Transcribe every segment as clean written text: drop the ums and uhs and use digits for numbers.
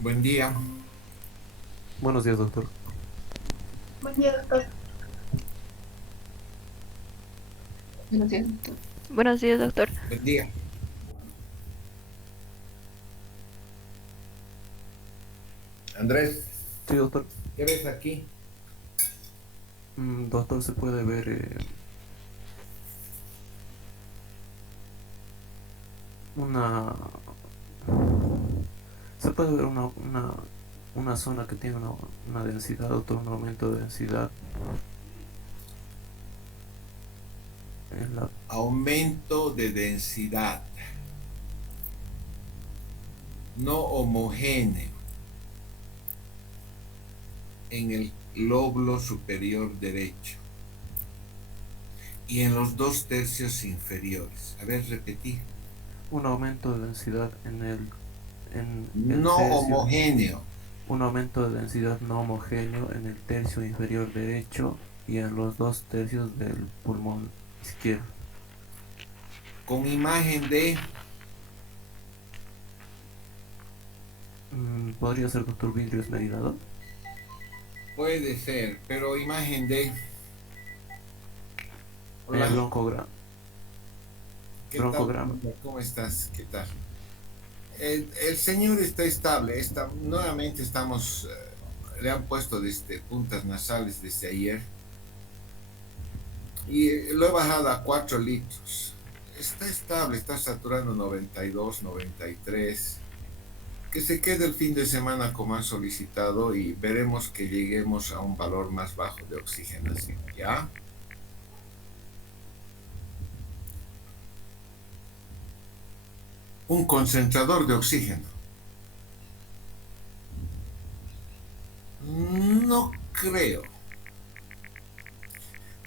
Buen día. Buenos días, doctor. Buen día, doctor. Buenos días, doctor. Buenos días, doctor. Buen día. Andrés, Sí, doctor. ¿qué ves aquí? Doctor, se puede ver una... Se puede ver una zona que tiene una densidad, doctor, un aumento de densidad en la... Aumento de densidad no homogéneo en el lóbulo superior derecho y en los dos tercios inferiores. A ver, repetir. Un aumento de densidad en el No tercio... homogéneo. Un aumento de densidad no homogéneo en el tercio inferior derecho y en los dos tercios del pulmón izquierdo. Con imagen de... ¿Podría ser, doctor, vidrio esmerilado? Puede ser, pero imagen de... Hola, Broncograma. ¿qué tal? Broncograma. ¿Cómo estás? ¿Qué tal? El señor está estable. Nuevamente le han puesto puntas nasales desde ayer y lo he bajado a 4 litros. Está estable, está saturando 92, 93. Que se quede el fin de semana como han solicitado y veremos que lleguemos a un valor más bajo de oxigenación, ¿ya? Un concentrador de oxígeno. No creo,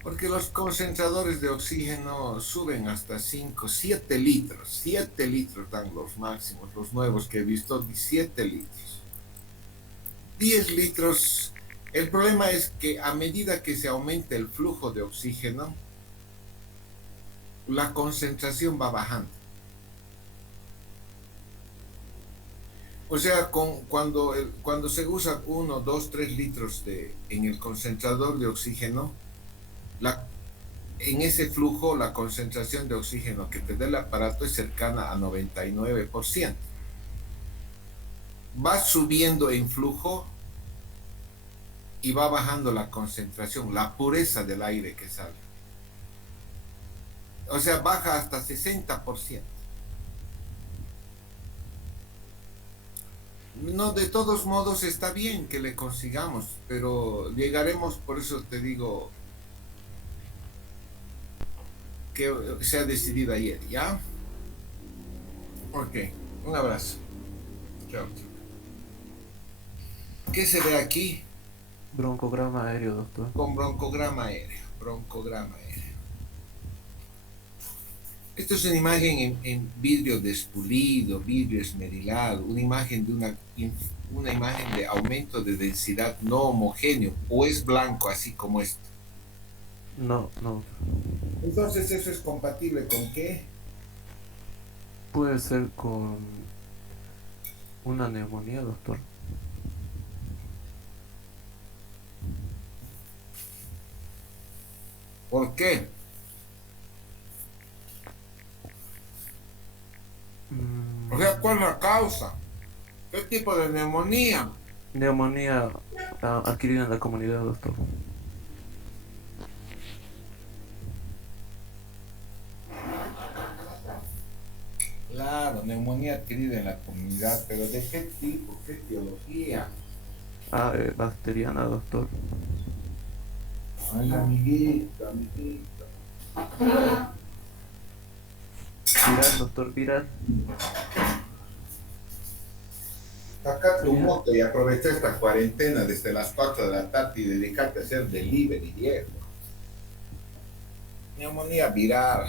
porque los concentradores de oxígeno suben hasta 5, 7 litros. 7 litros dan los máximos, los nuevos que he visto, 7 litros. 10 litros. El problema es que a medida que se aumenta el flujo de oxígeno, la concentración va bajando. O sea, cuando se usa 1, 2, 3 litros en el concentrador de oxígeno, la, en ese flujo la concentración de oxígeno que te da el aparato es cercana a 99%. Va subiendo en flujo y va bajando la concentración, la pureza del aire que sale. O sea, baja hasta 60%. No, de todos modos está bien que le consigamos, pero llegaremos, por eso te digo que se ha decidido ayer, ¿ya? Ok, un abrazo. Chao. ¿Qué se ve aquí? Broncograma aéreo, doctor. Con broncograma aéreo. Broncograma aéreo. Esto es una imagen en vidrio despulido, vidrio esmerilado, una imagen de una imagen de aumento de densidad no homogéneo, o es blanco así como esto. No, no. Entonces, ¿eso es compatible con qué? Puede ser con una neumonía, doctor. ¿Por qué? O sea, Mm, ¿cuál es la causa? ¿Qué tipo de neumonía? neumonía adquirida en la comunidad, doctor. Claro, neumonía adquirida en la comunidad, pero ¿de qué tipo? ¿Qué etiología? Bacteriana, doctor. Ay, amiguito, amiguito. Viral, doctor, viral. Saca tu Viral. moto y aprovecha esta cuarentena desde las 4 de la tarde y dedicarte a hacer delivery, viejo. Neumonía viral.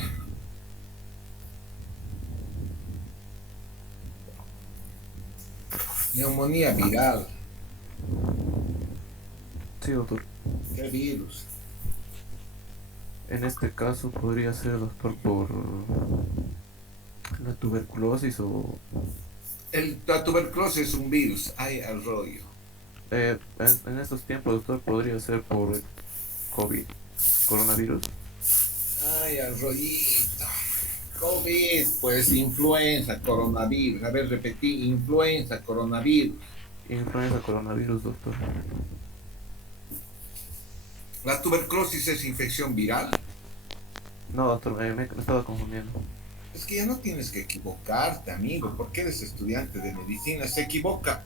Neumonía viral. Sí, doctor. ¿Qué virus? En este caso podría ser, doctor, por la tuberculosis La tuberculosis es un virus, hay arroyo. En estos tiempos, doctor, podría ser por el COVID, coronavirus. Ay, arroyito. COVID, pues influenza, coronavirus. A ver, repetí, influenza, coronavirus. Influenza, coronavirus, doctor. La tuberculosis es infección viral. No, doctor, me estaba confundiendo. Es que ya no tienes que equivocarte, amigo, porque eres estudiante de medicina. Se equivoca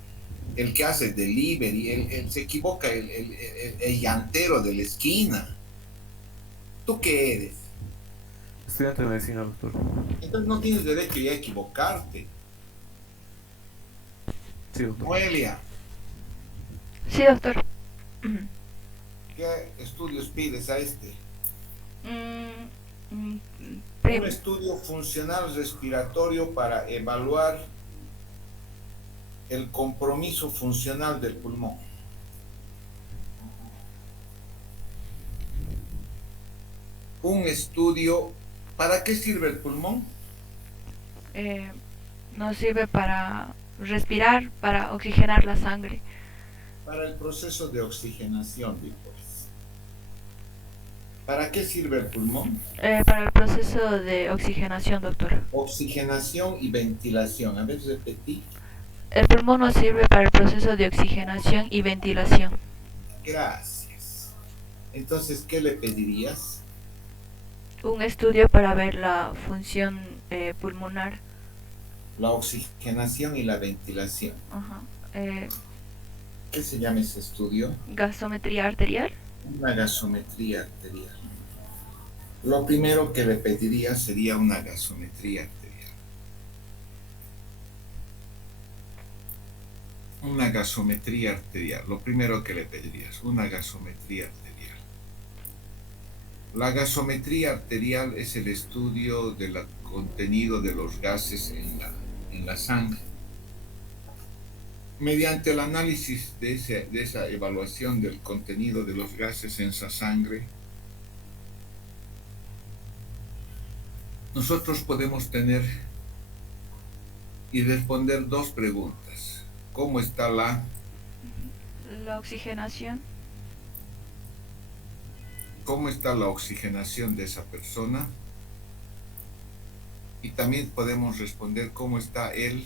el que hace delivery, se equivoca el llantero de la esquina. ¿Tú qué eres? Estudiante de medicina, doctor. Entonces no tienes derecho ya a equivocarte. Sí, doctor. Noelia, Sí, doctor. ¿qué estudios pides a este? Mm, mm, Un prim- estudio funcional respiratorio para evaluar el compromiso funcional del pulmón. Un estudio, ¿para qué sirve el pulmón? eh, Nos sirve para respirar, para oxigenar la sangre. Para el proceso de oxigenación, pues. ¿Para qué sirve el pulmón? Para el proceso de oxigenación, doctor. Oxigenación y ventilación. A ver, repetí. El pulmón nos sirve para el proceso de oxigenación y ventilación. Gracias. Entonces, ¿qué le pedirías? Un estudio para ver la función pulmonar. La oxigenación y la ventilación. Ajá. Eh, ¿Qué se llama ese estudio? Gasometría arterial. Una gasometría arterial. Lo primero que le pediría sería una gasometría arterial. Una gasometría arterial. Lo primero que le pedirías, una gasometría arterial. La gasometría arterial es el estudio del contenido de los gases en la sangre. Mediante el análisis de esa evaluación del contenido de los gases en esa sangre, nosotros podemos tener y responder dos preguntas. ¿Cómo está La oxigenación. cómo está la oxigenación de esa persona? Y también podemos responder cómo está El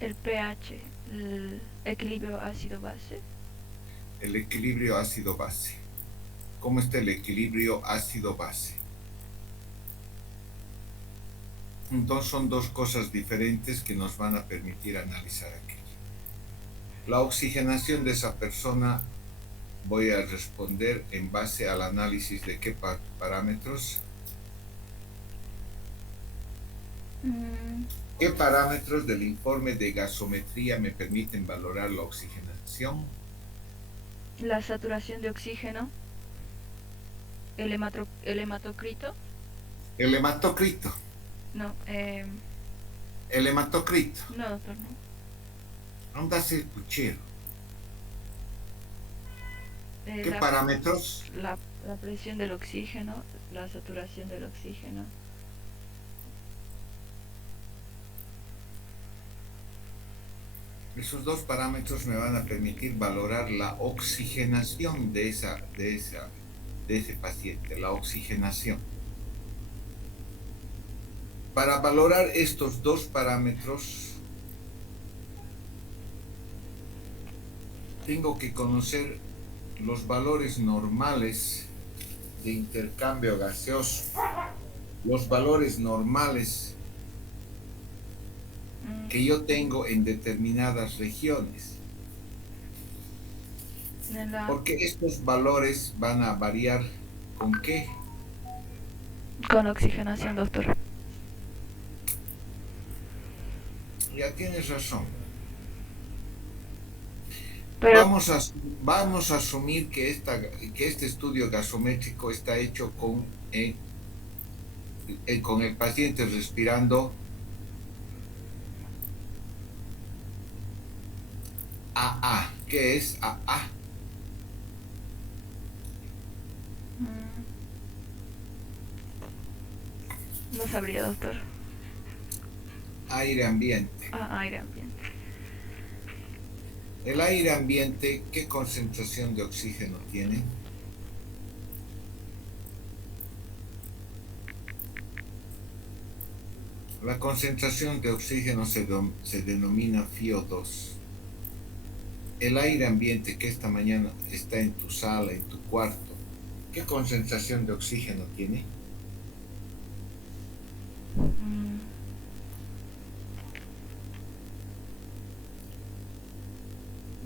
pH, el equilibrio ácido-base. el equilibrio ácido-base. ¿Cómo está el equilibrio ácido-base? Entonces son dos cosas diferentes que nos van a permitir analizar aquello. La oxigenación de esa persona voy a responder en base al análisis de qué parámetros. ¿Qué parámetros del informe de gasometría me permiten valorar la oxigenación? La saturación de oxígeno. El hematocrito. El hematocrito. No, El hematocrito. no, doctor, no. ¿Dónde hace el puchero? ¿Qué La, parámetros? la presión del oxígeno, la saturación del oxígeno. Esos dos parámetros me van a permitir valorar la oxigenación de ese paciente, la oxigenación. Para valorar estos dos parámetros, tengo que conocer los valores normales de intercambio gaseoso, los valores normales que yo tengo en determinadas regiones. Porque estos valores van a variar ¿con qué? Con oxigenación, doctor. Ya tienes razón. Pero Vamos a asumir que este estudio gasométrico está hecho con el paciente respirando AA. ¿Qué es AA? no sabría, doctor. Aire ambiente. Aire ambiente. El aire ambiente, ¿qué concentración de oxígeno tiene? La concentración de oxígeno se denomina FiO2. El aire ambiente que esta mañana está en tu sala, en tu cuarto, ¿qué concentración de oxígeno tiene? Mm,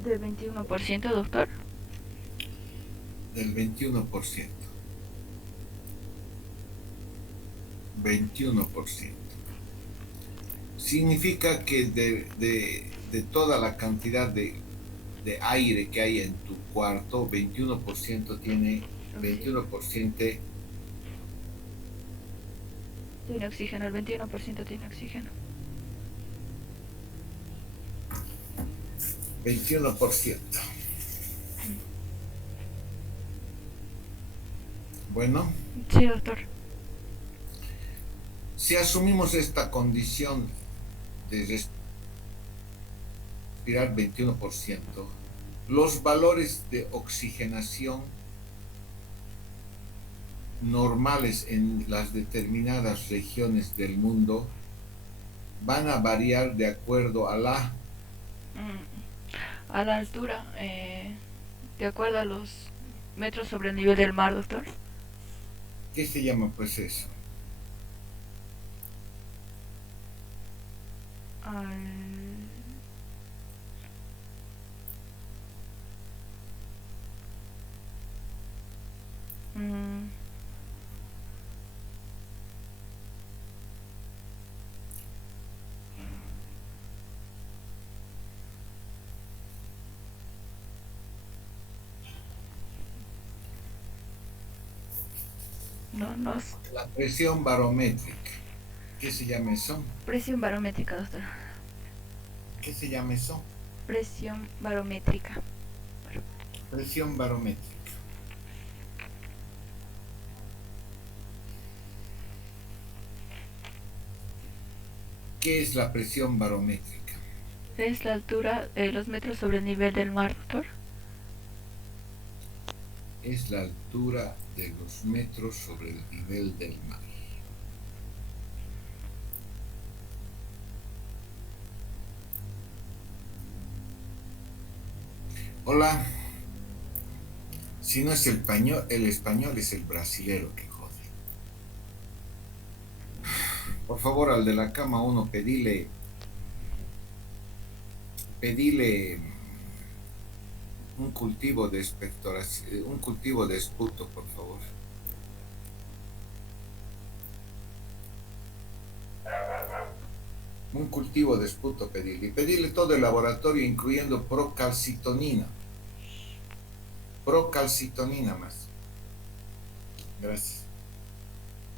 del 21%, doctor. Del 21%. 21%. Significa que de toda la cantidad de aire que hay en tu cuarto, 21% tiene, 21% Tiene oxígeno, el 21% tiene oxígeno. 21%. Bueno, Sí, doctor. si asumimos esta condición de respirar 21%, los valores de oxigenación normales en las determinadas regiones del mundo van a variar de acuerdo a la... A la altura, de acuerdo a los metros sobre el nivel del mar, doctor. ¿Qué se llama pues eso? Al... Mm, no, no. La presión barométrica. ¿Qué se llama eso? Presión barométrica, doctor. ¿Qué se llama eso? Presión barométrica. Presión barométrica. ¿Qué es la presión barométrica? Es la altura, los metros sobre el nivel del mar, doctor. Es la altura de los metros sobre el nivel del mar. Hola. Si no es el español es el brasilero que jode. Por favor, al de la cama 1, pedile un cultivo de expectoración, un cultivo de esputo, por favor. Un cultivo de esputo pedirle. Y pedirle todo el laboratorio, incluyendo procalcitonina. Procalcitonina más. Gracias.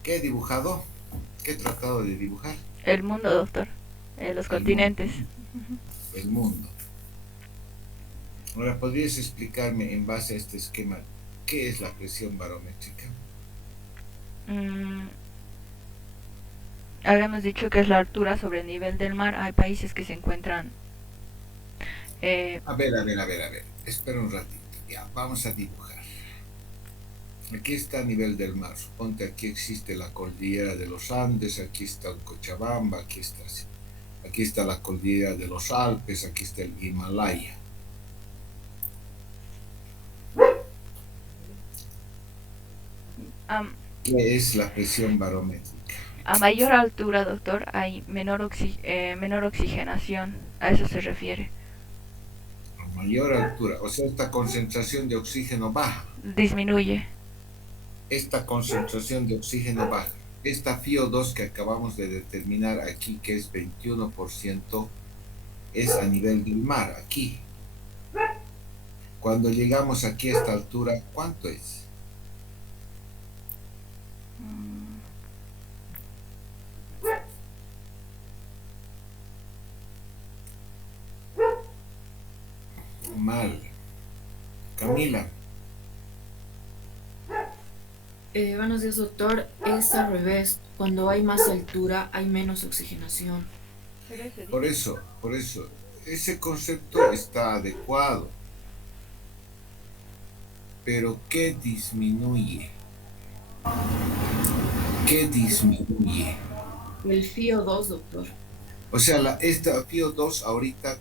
¿Qué he dibujado? ¿Qué he tratado de dibujar? El mundo, doctor. Los continentes. El mundo. Ahora, ¿podrías explicarme en base a este esquema qué es la presión barométrica? Habíamos dicho que es la altura sobre el nivel del mar. Hay países que se encuentran... A ver. Espera un ratito. Ya, vamos a dibujar. Aquí está a nivel del mar. Suponte aquí existe la cordillera de los Andes, aquí está el Cochabamba, aquí está la cordillera de los Alpes, aquí está el Himalaya. ¿Qué es la presión barométrica? A mayor altura, doctor, hay menor oxigenación. A eso se refiere. A mayor altura, o sea, esta concentración de oxígeno baja. Disminuye. Esta concentración de oxígeno baja. Esta FiO2 que acabamos de determinar aquí, que es 21%, es a nivel del mar, aquí. Cuando llegamos aquí a esta altura, ¿cuánto es? Mal. Camila. Buenos días, doctor. Es al revés. Cuando hay más altura, hay menos oxigenación. Por eso, ese concepto está adecuado, pero ¿qué disminuye? ¿Qué disminuye? El FIO2, doctor. O sea, esta FIO2 ahorita,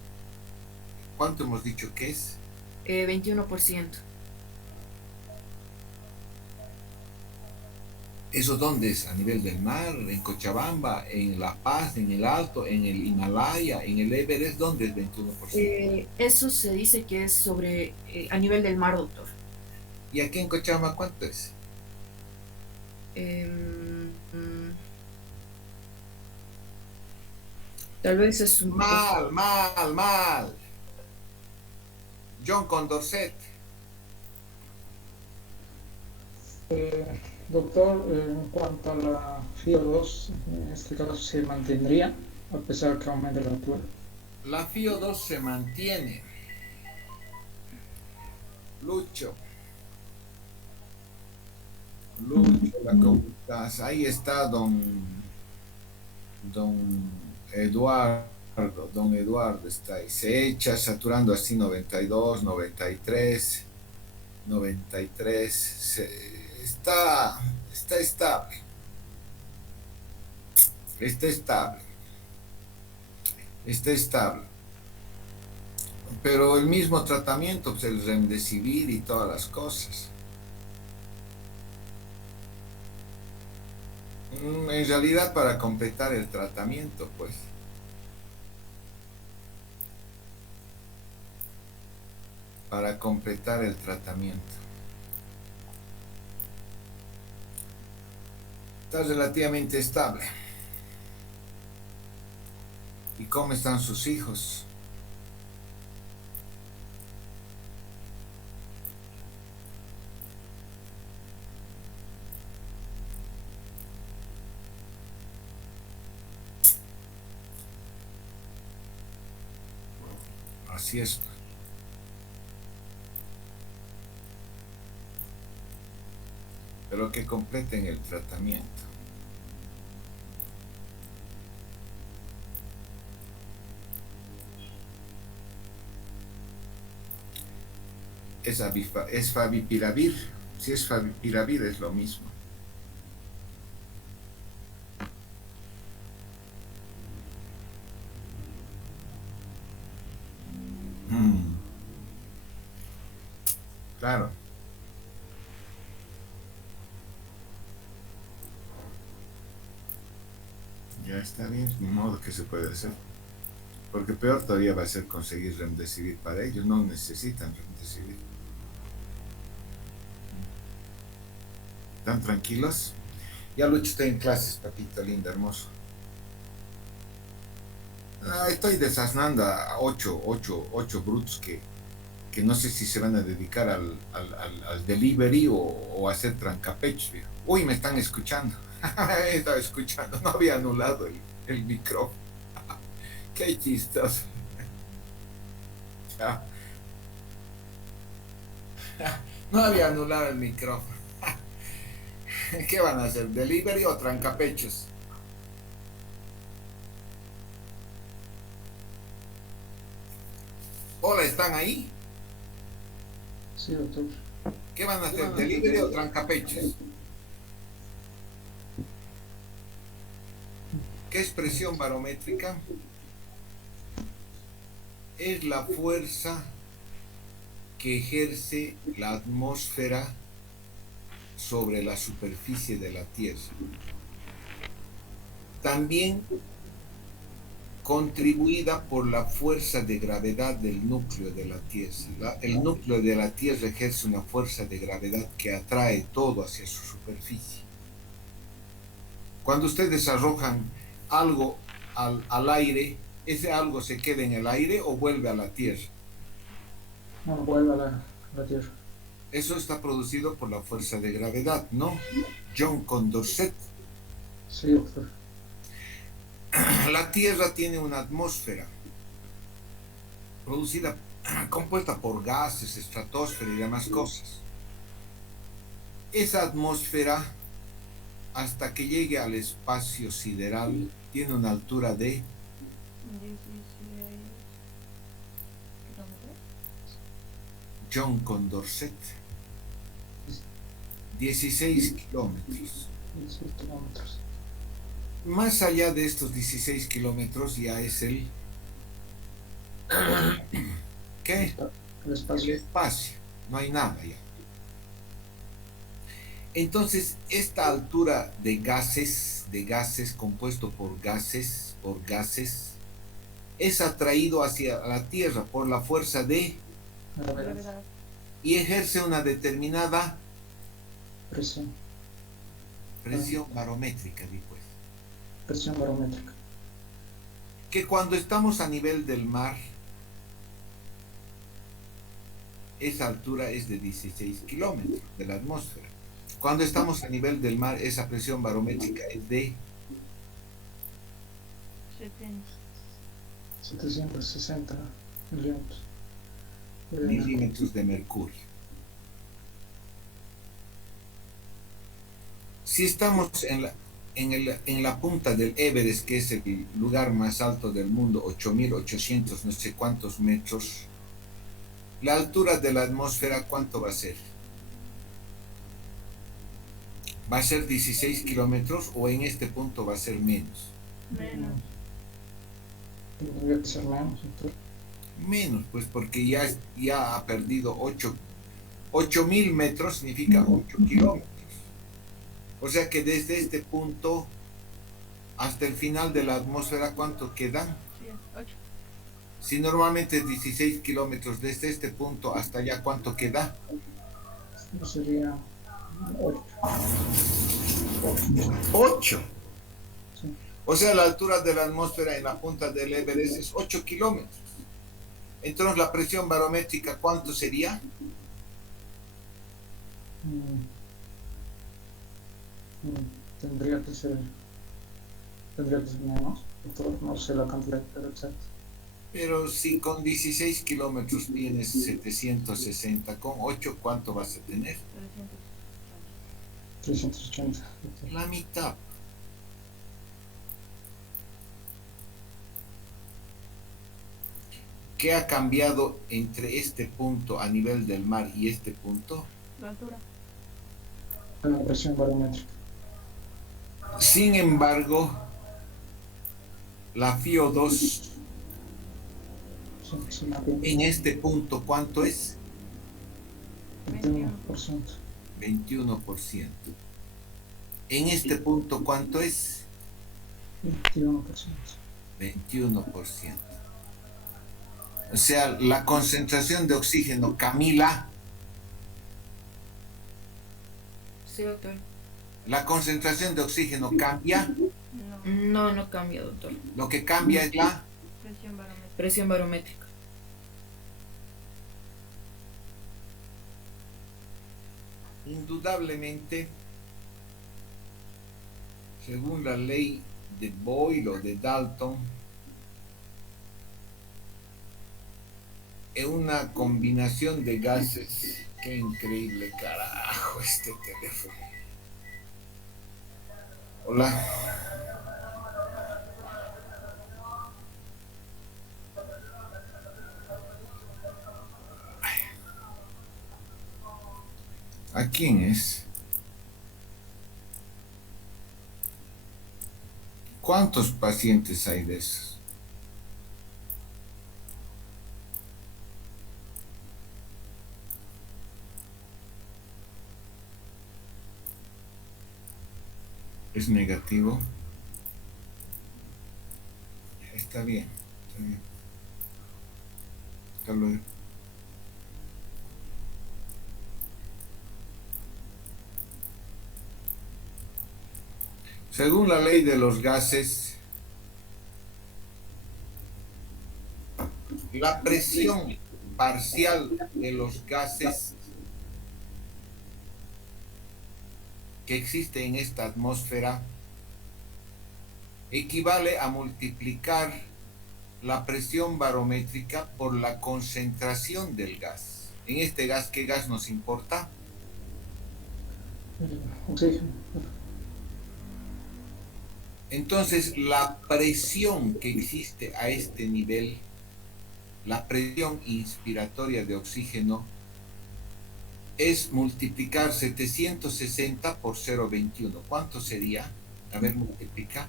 ¿cuánto hemos dicho que es? 21%. ¿Eso dónde es? ¿A nivel del mar? ¿En Cochabamba? ¿En La Paz? ¿En el Alto? ¿En el Himalaya? ¿En el Everest? ¿Dónde es 21%? Eso se dice que es sobre a nivel del mar, doctor. ¿Y aquí en Cochabamba cuánto es? Tal vez es un poco. Mal, mal, mal. John Condorcet. Doctor, en cuanto a la FIO2, en este caso se mantendría a pesar que aumente la altura. La FIO2 se mantiene. Lucho. Lucho, la computás. Ahí está don Eduardo. Don Eduardo está ahí. Se echa saturando así 92, 93, 93. Está estable. Está estable. Está estable. Pero el mismo tratamiento, pues el remdesivir y todas las cosas. En realidad para completar el tratamiento, pues. Para completar el tratamiento. Está relativamente estable. ¿Y cómo están sus hijos? Así es. Pero que completen el tratamiento. Es favipiravir. Si es favipiravir es lo mismo. Claro. Ya está bien, ni modo que se puede hacer. Porque peor todavía va a ser conseguir remdesivir para ellos. No necesitan remdesivir. ¿Están tranquilos? Ya Lucho está en clases, papito lindo, hermoso. Estoy desasnando a ocho brutos que no sé si se van a dedicar al delivery o a hacer trancapechos. Uy, me están escuchando. Estaba escuchando, no había anulado el micrófono. Qué chistoso. No había anulado el micrófono. ¿Qué van a hacer? ¿Delivery o trancapechos? Hola, ¿están ahí? Sí, doctor. ¿Qué van a hacer? ¿Delivery o trancapechos? ¿Qué es presión barométrica? Es la fuerza que ejerce la atmósfera sobre la superficie de la Tierra. También contribuida por la fuerza de gravedad del núcleo de la Tierra. El núcleo de la Tierra ejerce una fuerza de gravedad que atrae todo hacia su superficie. Cuando ustedes arrojan algo al aire, ¿ese algo se queda en el aire o vuelve a la Tierra? No, vuelve a la Tierra. Eso está producido por la fuerza de gravedad, ¿no? John Condorcet. Sí, doctor. La Tierra tiene una atmósfera producida, compuesta por gases, estratosfera y demás cosas. Esa atmósfera, hasta que llegue al espacio sideral, tiene una altura de John Condorcet. 16 kilómetros. 16 kilómetros. Más allá de estos 16 kilómetros ya es el... ¿Qué? El El espacio. espacio. No hay nada ya. Entonces, esta altura de gases compuesto por gases, es atraído hacia la Tierra por la fuerza de Gravedad. y ejerce una determinada Presión. presión barométrica, después. Presión barométrica. Que cuando estamos a nivel del mar, esa altura es de 16 kilómetros de la atmósfera. Cuando estamos a nivel del mar, esa presión barométrica es de 760 milímetros. milímetros de mercurio. Si estamos en la punta del Everest, que es el lugar más alto del mundo, 8.800 no sé cuántos metros, la altura de la atmósfera, ¿cuánto va a ser? ¿Va a ser 16 kilómetros o en este punto va a ser menos? Menos. Tendría que ser menos, doctor. Menos, pues porque ya ha perdido 8.000 metros, significa 8 kilómetros. O sea que desde este punto hasta el final de la atmósfera, ¿cuánto quedan? Sí, 8. Si normalmente es 16 kilómetros, desde este punto hasta allá, ¿cuánto queda? No sería 8. 8. Sí. O sea, la altura de la atmósfera en la punta del Everest es 8 kilómetros. Entonces, la presión barométrica, ¿cuánto sería? Tendría que ser menos, doctor. No sé la cantidad exacta. Pero si con 16 kilómetros tienes 760, con 8, ¿cuánto vas a tener? 380, doctor. La mitad. ¿Qué ha cambiado entre este punto a nivel del mar y este punto? La altura. La presión barométrica. Sin embargo, la FiO2 Se mantiene en este punto, ¿cuánto es? 21%. 21%. En este punto, ¿cuánto es? 21%. 21%. O sea, la concentración de oxígeno, Camila, Sí, doctor. la concentración de oxígeno cambia, No. No cambia, doctor. lo que cambia es la... Presión barométrica. Presión barométrica. Indudablemente, según la ley de Boyle o de Dalton, en una combinación de gases, qué increíble carajo este teléfono. Hola. ¿A quién es? ¿Cuántos pacientes hay de esos? ¿Es negativo? Está bien, está bien. Hasta luego. Según la ley de los gases, la presión parcial de los gases que existe en esta atmósfera equivale a multiplicar la presión barométrica por la concentración del gas. En este gas, ¿qué gas nos importa? Oxígeno. Entonces, la presión que existe a este nivel la presión inspiratoria de oxígeno es multiplicar 760 por 0,21. ¿Cuánto sería? A ver, multiplica.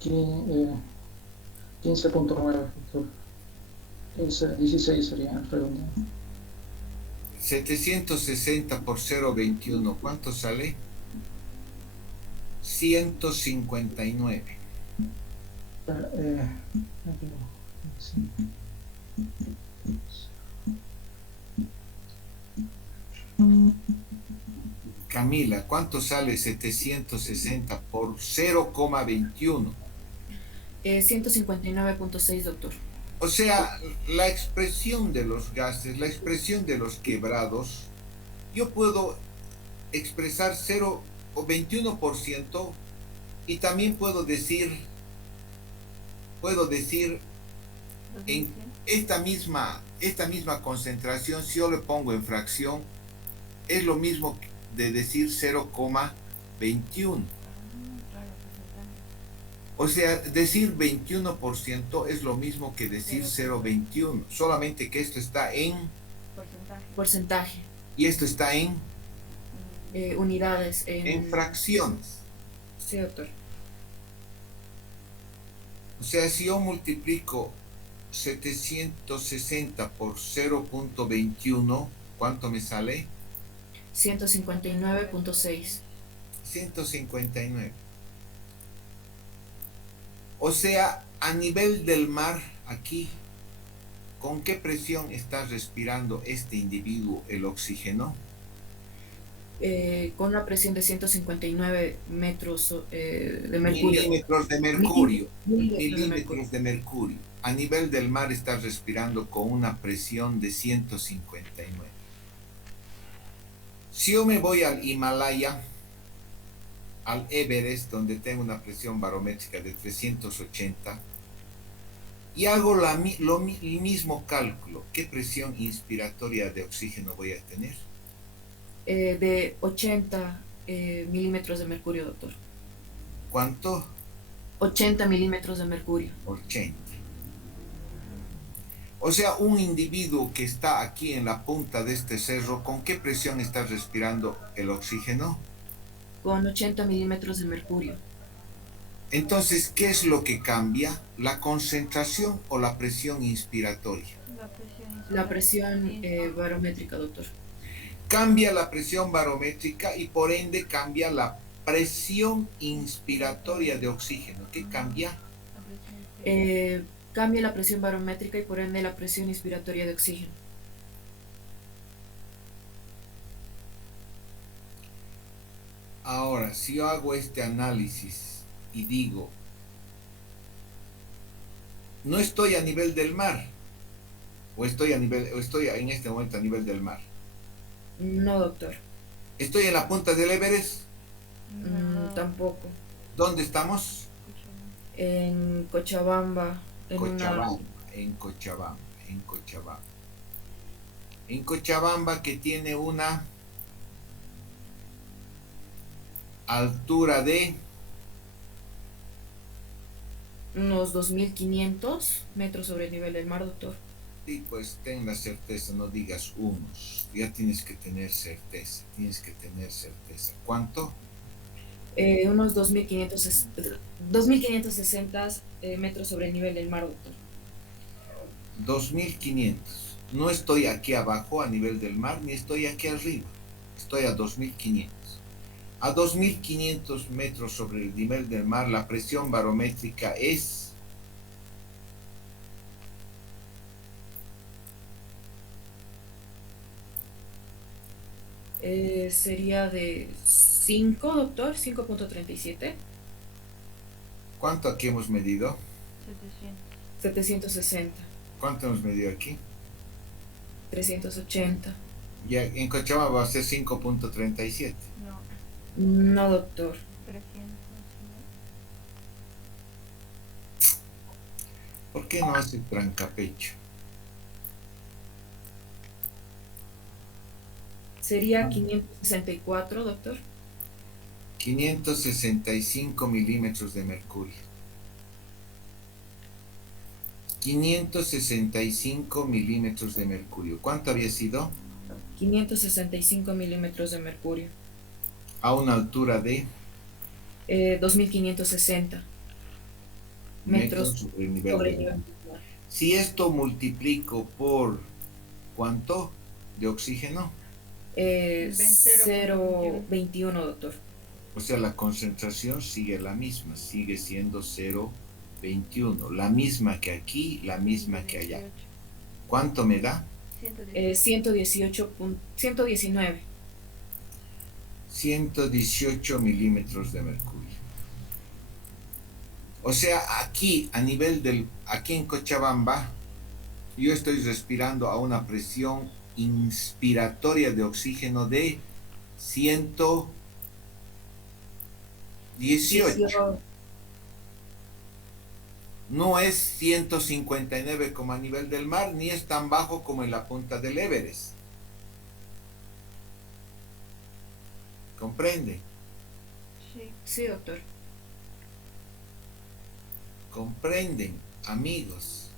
Quin- 15.9, doctor. 16 sería redondeado. 760 por 0,21. ¿Cuánto sale? 159. Sí. Camila, ¿cuánto sale 760 por 0,21? 159.6, doctor. O sea, la expresión de los gases, la expresión de los quebrados, yo puedo expresar 0 o 21% y también puedo decir en esta misma concentración, si yo le pongo en fracción, es lo mismo de decir 0,21. O sea, decir 21% es lo mismo que decir 0,21, solamente que esto está en Porcentaje. y esto está en Unidades. fracciones. Sí, doctor. O sea, si yo multiplico 760 por 0,21, ¿cuánto me sale? 159.6. 159. O sea, a nivel del mar, aquí, ¿con qué presión está respirando este individuo el oxígeno? Con una presión de 159 metros de mercurio. Milímetros de mercurio. Milímetros De mercurio. A nivel del mar está respirando con una presión de 159. Si yo me voy al Himalaya, al Everest, donde tengo una presión barométrica de 380, y hago el mismo cálculo, ¿qué presión inspiratoria de oxígeno voy a tener? de 80 milímetros de mercurio, doctor. ¿Cuánto? 80 milímetros de mercurio. 80. O sea, un individuo que está aquí en la punta de este cerro, ¿con qué presión está respirando el oxígeno? Con 80 milímetros de mercurio. Entonces, ¿qué es lo que cambia? ¿La concentración o la presión inspiratoria? La presión barométrica, doctor. Cambia la presión barométrica y por ende cambia la presión inspiratoria de oxígeno. ¿Qué cambia? Cambia la presión barométrica y por ende la presión inspiratoria de oxígeno. Ahora, si yo hago este análisis y digo, no estoy a nivel del mar, o estoy en este momento a nivel del mar. No, doctor. ¿Estoy en la punta del Everest? Tampoco. ¿Dónde estamos? En Cochabamba. En Cochabamba, que tiene una altura de Unos 2.500 metros sobre el nivel del mar, doctor. Sí, pues ten la certeza, no digas unos, ya tienes que tener certeza, ¿Cuánto? Unos 2.560 metros sobre el nivel del mar, doctor. 2.500. No estoy aquí abajo a nivel del mar, ni estoy aquí arriba, estoy a 2.500. A 2.500 metros sobre el nivel del mar, la presión barométrica es Sería de 5, doctor, 5.37. ¿Cuánto aquí hemos medido? 760. ¿Cuánto hemos medido aquí? 380. Ya en Cochabamba va a ser 5.37. No, doctor. ¿Por qué no hace trancapecho? Sería 564, doctor. 565 milímetros de mercurio. 565 milímetros de mercurio. ¿Cuánto había sido? 565 milímetros de mercurio. A una altura de 2560 metros sobre el nivel sobre del el mar. nivel del mar. Si esto multiplico por ¿cuánto de oxígeno? 0,21, doctor. O sea, la concentración sigue la misma, sigue siendo 0,21, la misma que aquí, la misma que allá. ¿Cuánto me da? 119. 118 milímetros de mercurio. O sea, aquí a nivel aquí en Cochabamba, yo estoy respirando a una presión inspiratoria de oxígeno de 118. No es 159 como a nivel del mar, ni es tan bajo como en la punta del Everest. ¿Comprende? Sí, doctor. ¿Comprenden, amigos?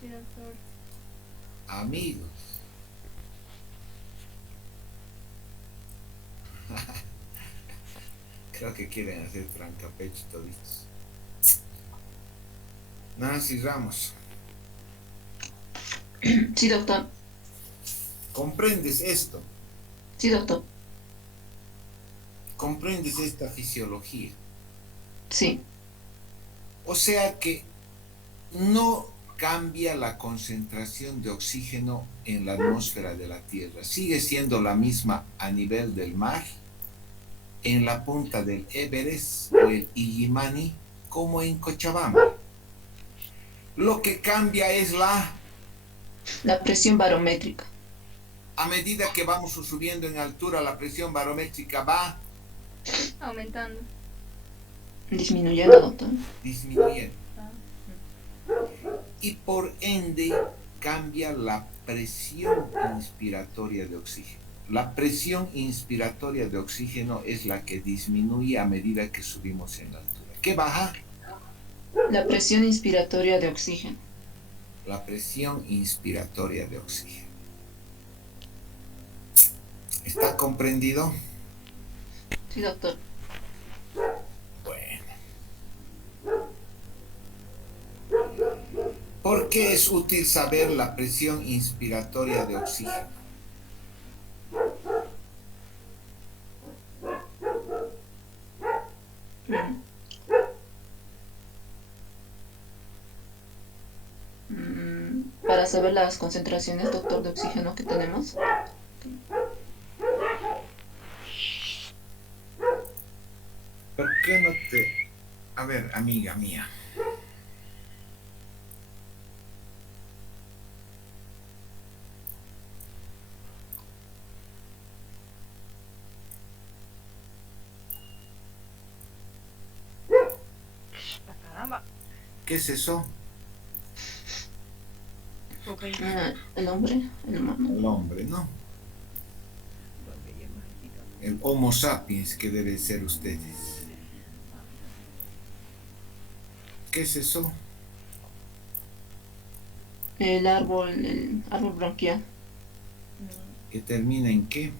Sí, doctor. Amigos. Creo que quieren hacer trancapecho toditos. Nancy Ramos, Sí, doctor. ¿comprendes esto? Sí, doctor. ¿Comprendes esta fisiología? Sí. O sea que no cambia la concentración de oxígeno en la atmósfera de la Tierra. Sigue siendo la misma a nivel del mar, en la punta del Everest o el Illimani, como en Cochabamba. Lo que cambia es La presión barométrica. a medida que vamos subiendo en altura, la presión barométrica va Aumentando. Disminuyendo, doctor. disminuyendo. Y por ende cambia la presión inspiratoria de oxígeno. La presión inspiratoria de oxígeno es la que disminuye a medida que subimos en la altura. ¿Qué baja? La presión inspiratoria de oxígeno. La presión inspiratoria de oxígeno. ¿Está comprendido? Sí, doctor. Bueno. ¿Por qué es útil saber la presión inspiratoria de oxígeno? Para saber las concentraciones, doctor, de oxígeno que tenemos. ¿Por qué no te... A ver, amiga mía. Caramba. ¿Qué es eso? El hombre, el humano. El hombre, ¿no? El Homo sapiens que deben ser ustedes. ¿Qué es eso? El árbol bronquial. ¿Que termina en qué?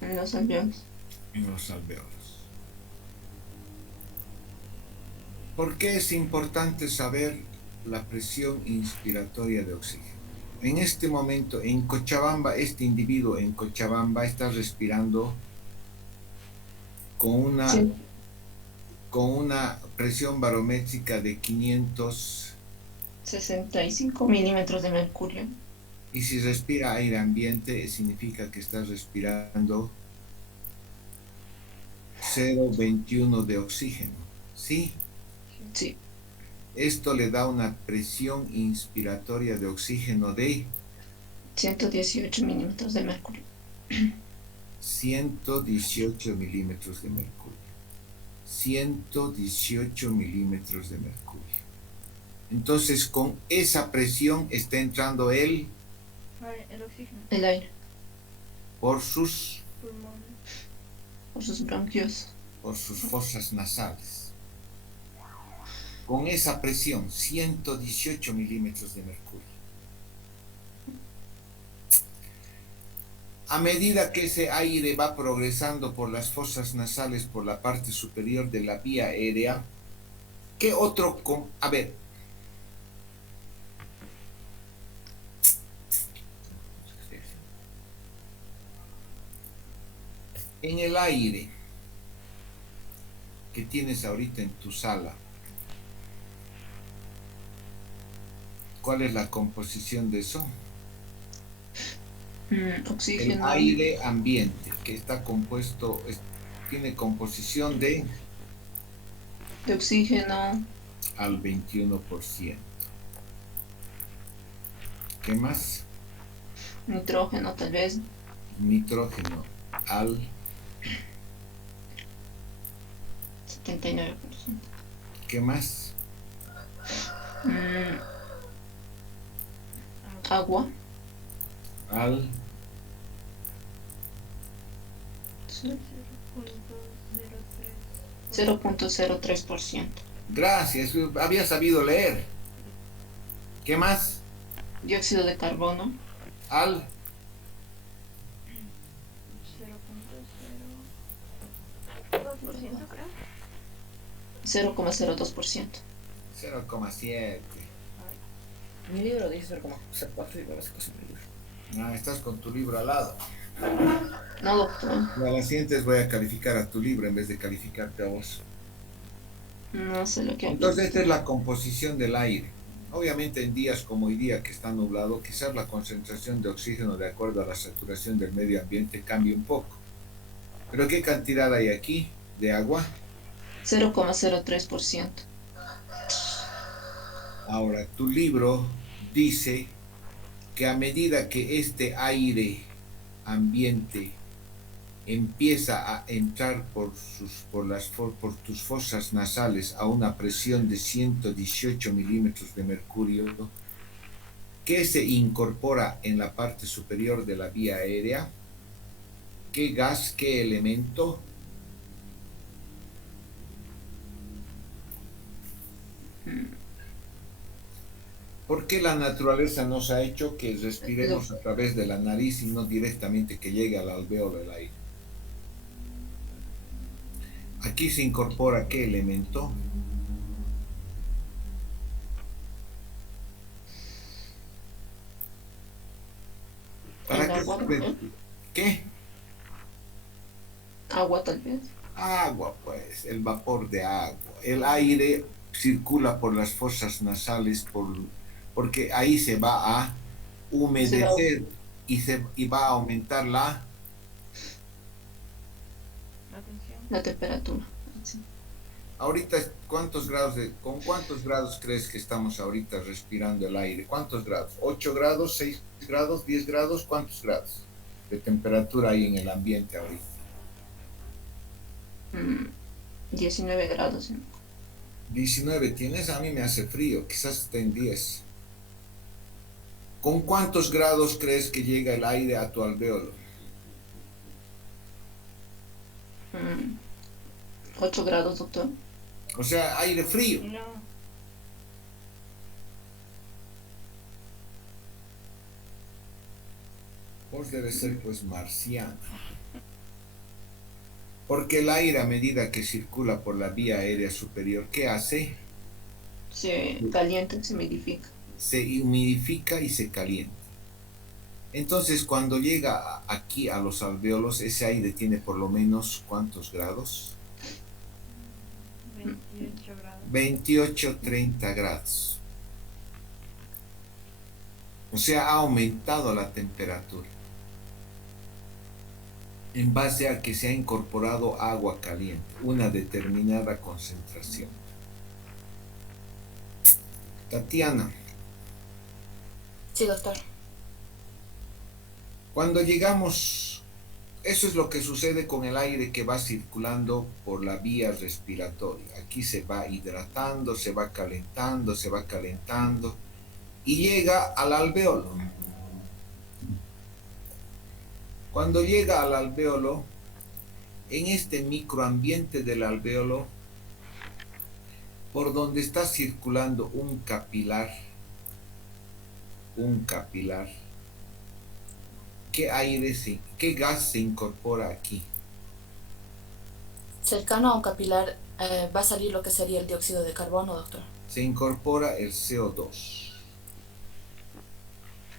En los alveolos. En los alveolos. ¿Por qué es importante saber la presión inspiratoria de oxígeno? En este momento, en Cochabamba, este individuo en Cochabamba está respirando con Sí. una presión barométrica de 500, 65 milímetros de mercurio. y si respira aire ambiente, significa que está respirando 0,21 de oxígeno, ¿sí? Sí. Esto le da una presión inspiratoria de oxígeno de 118 milímetros de mercurio. 118 milímetros de mercurio. 118 milímetros de mercurio. Entonces, con esa presión está entrando él El oxígeno. El aire. por sus Pulmones. por sus bronquios. por sus fosas nasales. Con esa presión, 118 milímetros de mercurio. A medida que ese aire va progresando por las fosas nasales, por la parte superior de la vía aérea, ¿qué otro? A ver. En el aire que tienes ahorita en tu sala, ¿cuál es la composición de eso? El Oxígeno. aire ambiente, que está compuesto, tiene composición de De oxígeno. al 21%. ¿Qué más? Nitrógeno, tal vez. Nitrógeno al 79%. ¿qué más? Agua. Al 0.03%. gracias, había sabido leer. ¿Qué más? Dióxido de carbono. Al 0.02%. 0,7. Mi libro dice 0,04 y me hace caso mi libro. Ah, estás con tu libro al lado. No, doctor. A la siguiente vez voy a calificar a tu libro en vez de calificarte a vos. No sé lo que habla. Entonces esta es la composición del aire. Obviamente en días como hoy día que está nublado, quizás la concentración de oxígeno de acuerdo a la saturación del medio ambiente cambie un poco. ¿Pero qué cantidad hay aquí de agua? 0.03%. Ahora, tu libro dice que a medida que este aire ambiente empieza a entrar por tus fosas nasales a una presión de 118 milímetros de mercurio, ¿qué se incorpora en la parte superior de la vía aérea? ¿Qué gas, qué elemento? ¿Por qué la naturaleza nos ha hecho que respiremos a través de la nariz y no directamente que llegue al alvéolo del aire? Aquí se incorpora ¿qué elemento? ¿Para El qué agua, sirve? ¿no? ¿Qué? Agua, tal vez. Agua, pues, el vapor de agua. El aire circula por las fosas nasales porque ahí se va a humedecer y va a aumentar la... La temperatura. Sí. Ahorita, ¿con cuántos grados crees que estamos ahorita respirando el aire? ¿Cuántos grados? ¿8 grados, 6 grados, 10 grados? ¿Cuántos grados de temperatura hay en el ambiente ahorita? 19 grados. 19 tienes, a mí me hace frío, quizás esté en 10. ¿Con cuántos grados crees que llega el aire a tu alvéolo? 8 grados, doctor. O sea, aire frío. No. Vos debes ser pues marciano. Porque el aire a medida que circula por la vía aérea superior, ¿qué hace? Se calienta, se humidifica. Se humidifica y se calienta. Entonces, cuando llega aquí a los alvéolos, ese aire tiene por lo menos ¿cuántos grados? 28 grados. 28, 30 grados. O sea, ha aumentado la temperatura en base a que se ha incorporado agua caliente, una determinada concentración. Tatiana, Sí, doctor. cuando llegamos, eso es lo que sucede con el aire que va circulando por la vía respiratoria. Aquí se va hidratando, se va calentando y llega al alvéolo. Cuando llega al alvéolo, en este microambiente del alvéolo, por donde está circulando un capilar, ¿qué gas se incorpora aquí? Cercano a un capilar va a salir lo que sería el dióxido de carbono, doctor. Se incorpora el CO2.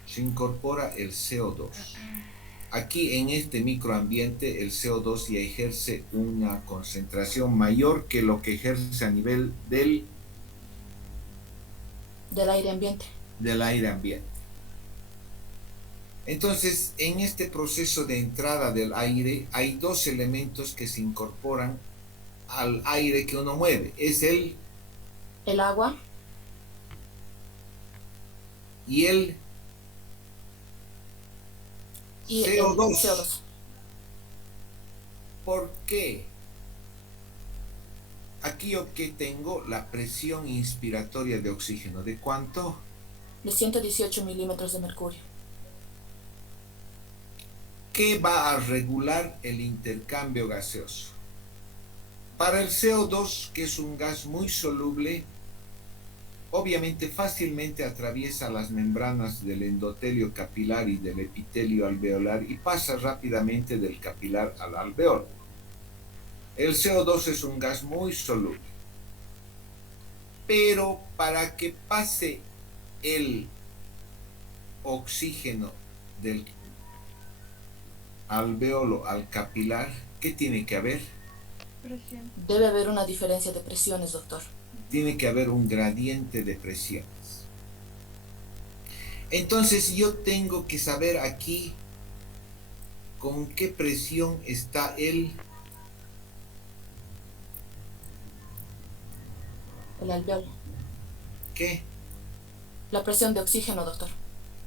Se incorpora el CO2. Aquí en este microambiente el CO2 ya ejerce una concentración mayor que lo que ejerce a nivel del aire ambiente. Del aire ambiente. Entonces, en este proceso de entrada del aire hay dos elementos que se incorporan al aire que uno mueve. Es el agua y el CO2. El CO2. ¿Por qué? Aquí yo que tengo la presión inspiratoria de oxígeno. ¿De cuánto? De 118 milímetros de mercurio. ¿Qué va a regular el intercambio gaseoso? Para el CO2, que es un gas muy soluble, obviamente fácilmente atraviesa las membranas del endotelio capilar y del epitelio alveolar y pasa rápidamente del capilar al alveolo. El CO2 es un gas muy soluble. Pero para que pase el oxígeno del alveolo al capilar, ¿qué tiene que haber? Presión. Debe haber una diferencia de presiones, doctor. Tiene que haber un gradiente de presiones. Entonces yo tengo que saber aquí con qué presión está el alveolo. ¿Qué? La presión de oxígeno, doctor.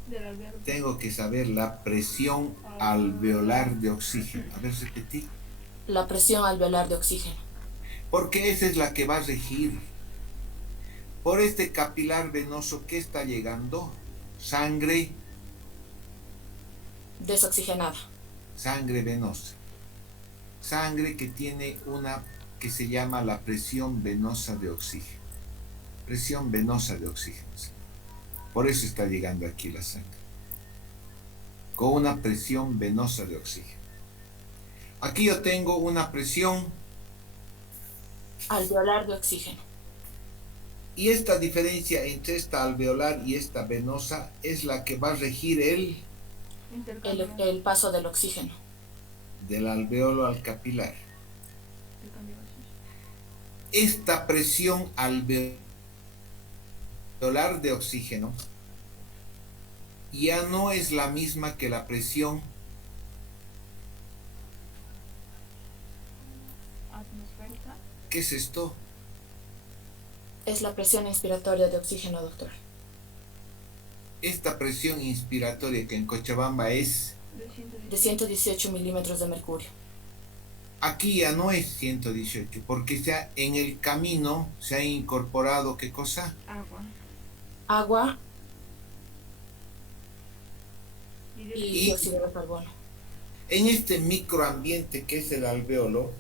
Del alveolo. Tengo que saber la presión alveolar de oxígeno. A ver, repetí. La presión alveolar de oxígeno. Porque esa es la que va a regir. Por este capilar venoso que está llegando, sangre Desoxigenada. Sangre venosa. Sangre que tiene una que se llama la presión venosa de oxígeno. Presión venosa de oxígeno. Por eso está llegando aquí la sangre. Con una presión venosa de oxígeno. Aquí yo tengo una presión alveolar de oxígeno. y esta diferencia entre esta alveolar y esta venosa es la que va a regir el El paso del oxígeno. del alveolo al capilar. Esta presión alveolar de oxígeno ya no es la misma que la presión atmosférica. ¿qué es esto? Es la presión inspiratoria de oxígeno, doctor. Esta presión inspiratoria que en Cochabamba es, De 118 milímetros de mercurio. aquí ya no es 118, porque en el camino se ha incorporado, ¿qué cosa? Agua. Agua Y y Y- dióxido de carbono. En este microambiente que es el alveolo,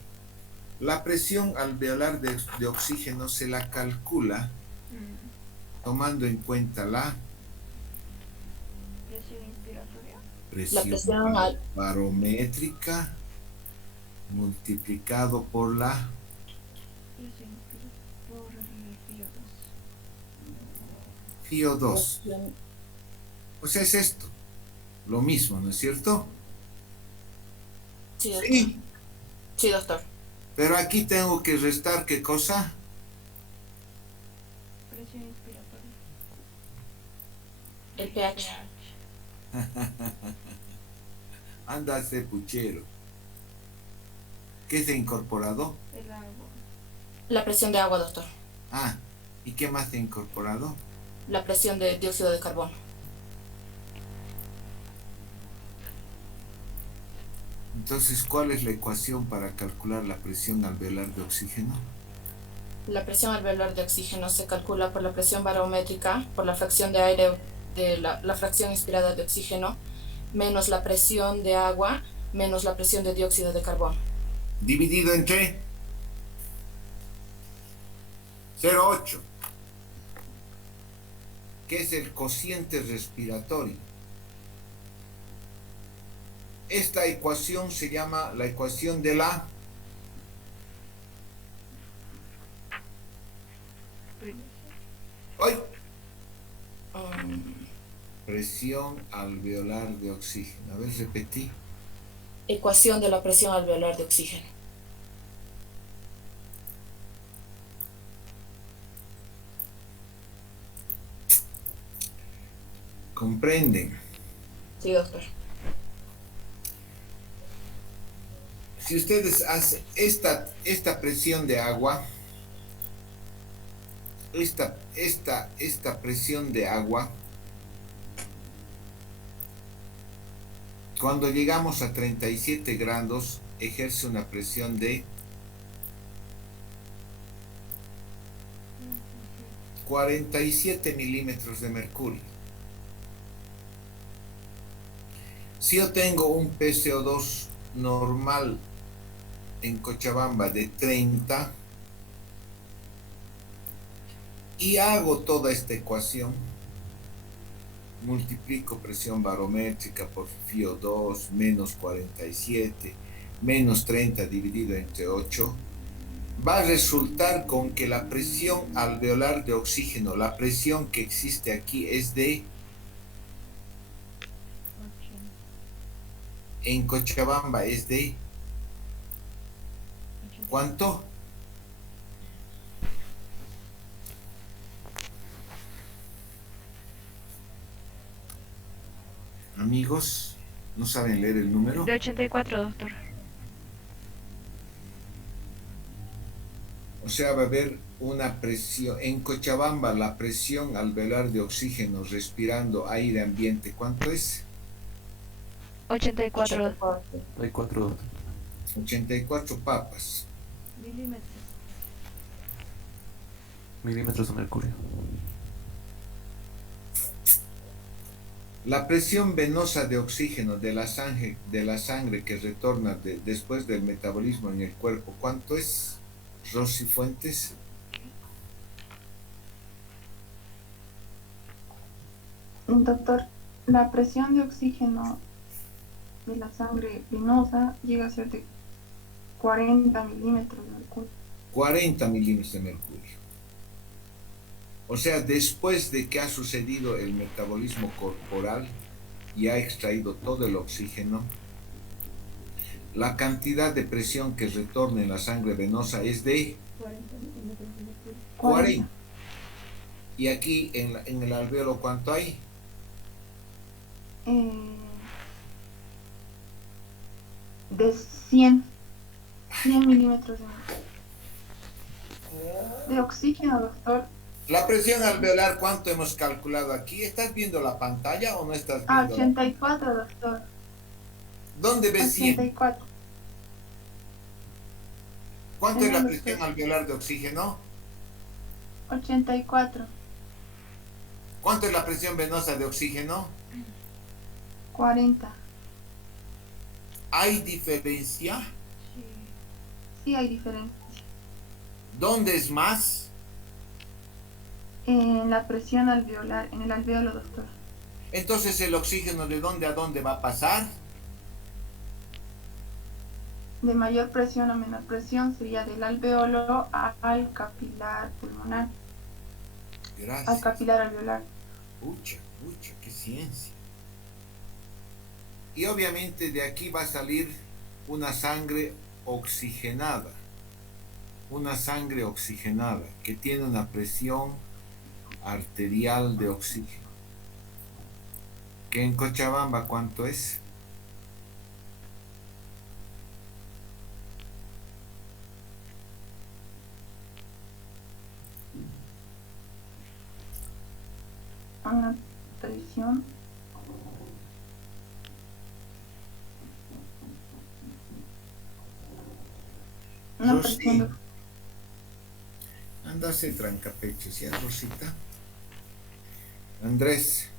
la presión alveolar de oxígeno se la calcula tomando en cuenta la presión inspiratoria. presión presión barométrica multiplicado por la Presión inspiratoria por el FIO2. FIO2. O sea, es esto. Lo mismo, ¿no es cierto? Sí, doctor. Sí. Sí, doctor. Pero aquí tengo que restar, ¿qué cosa? Presión inspiratoria. El pH. Anda a ser puchero. ¿Qué se ha incorporado? El agua. La presión de agua, doctor. Ah, ¿y qué más se ha incorporado? La presión de dióxido de carbono. Entonces, ¿cuál es la ecuación para calcular la presión alveolar de oxígeno? La presión alveolar de oxígeno se calcula por la presión barométrica, por la fracción de aire de la fracción inspirada de oxígeno, menos la presión de agua, menos la presión de dióxido de carbono. dividido entre 0,8, que es el cociente respiratorio. Esta ecuación se llama la ecuación de la presión alveolar de oxígeno. A ver, repetí. Ecuación de la presión alveolar de oxígeno. ¿Comprenden? Sí, doctor. Si ustedes hacen esta presión de agua, esta presión de agua, cuando llegamos a 37 grados, ejerce una presión de 47 milímetros de mercurio. Si yo tengo un PCO2 normal en Cochabamba de 30 y hago toda esta ecuación, multiplico presión barométrica por FiO2 menos 47 menos 30 dividido entre 8, va a resultar con que la presión alveolar de oxígeno, la presión que existe aquí es de, en Cochabamba es de, ¿cuánto? Amigos, ¿no saben leer el número? De 84, doctor. O sea, va a haber una presión, en Cochabamba la presión alveolar de oxígeno respirando aire ambiente, ¿cuánto es? 84 Hay 4. 84 papas. Milímetros de mercurio. La presión venosa de oxígeno de la sangre que retorna después del metabolismo en el cuerpo, ¿cuánto es? Rosy Fuentes. Doctor, la presión de oxígeno de la sangre venosa llega a ser de 40 milímetros de mercurio. 40 milímetros de mercurio. O sea, después de que ha sucedido el metabolismo corporal y ha extraído todo el oxígeno, la cantidad de presión que retorna en la sangre venosa es de 40. Y aquí en el alveolo, ¿cuánto hay? De 100 milímetros de oxígeno, doctor. La presión alveolar, ¿cuánto hemos calculado aquí? ¿Estás viendo la pantalla o no estás viendo? 84, doctor. ¿Dónde ves 100? 84. ¿Cuánto es la presión alveolar de oxígeno? 84. ¿Cuánto es la presión venosa de oxígeno? 40. ¿Hay diferencia? Sí hay diferencia. ¿Dónde es más? En la presión alveolar, en el alveolo, doctor. Entonces, ¿el oxígeno de dónde a dónde va a pasar? De mayor presión a menor presión sería del alveolo al capilar pulmonar. Gracias. Al capilar alveolar. Pucha, qué ciencia. Y obviamente de aquí va a salir una sangre oxigenada. Una sangre oxigenada que tiene una presión arterial de oxígeno. ¿Que en Cochabamba cuánto es? Una presión. Una Rosy, presión. anda a hacer trancapecho, ¿sí, Rosita? Andrés.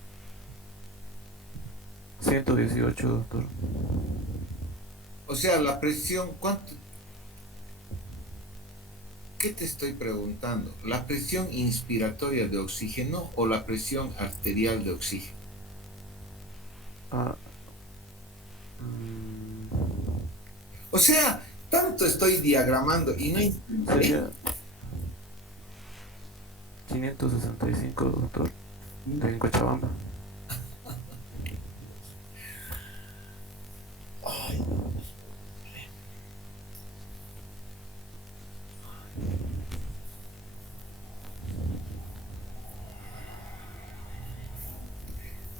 118, doctor. O sea, la presión, ¿cuánto? ¿Qué te estoy preguntando? ¿La presión inspiratoria de oxígeno o la presión arterial de oxígeno? Ah, mm, O sea, tanto estoy diagramando y no sería 565, doctor, en Cochabamba.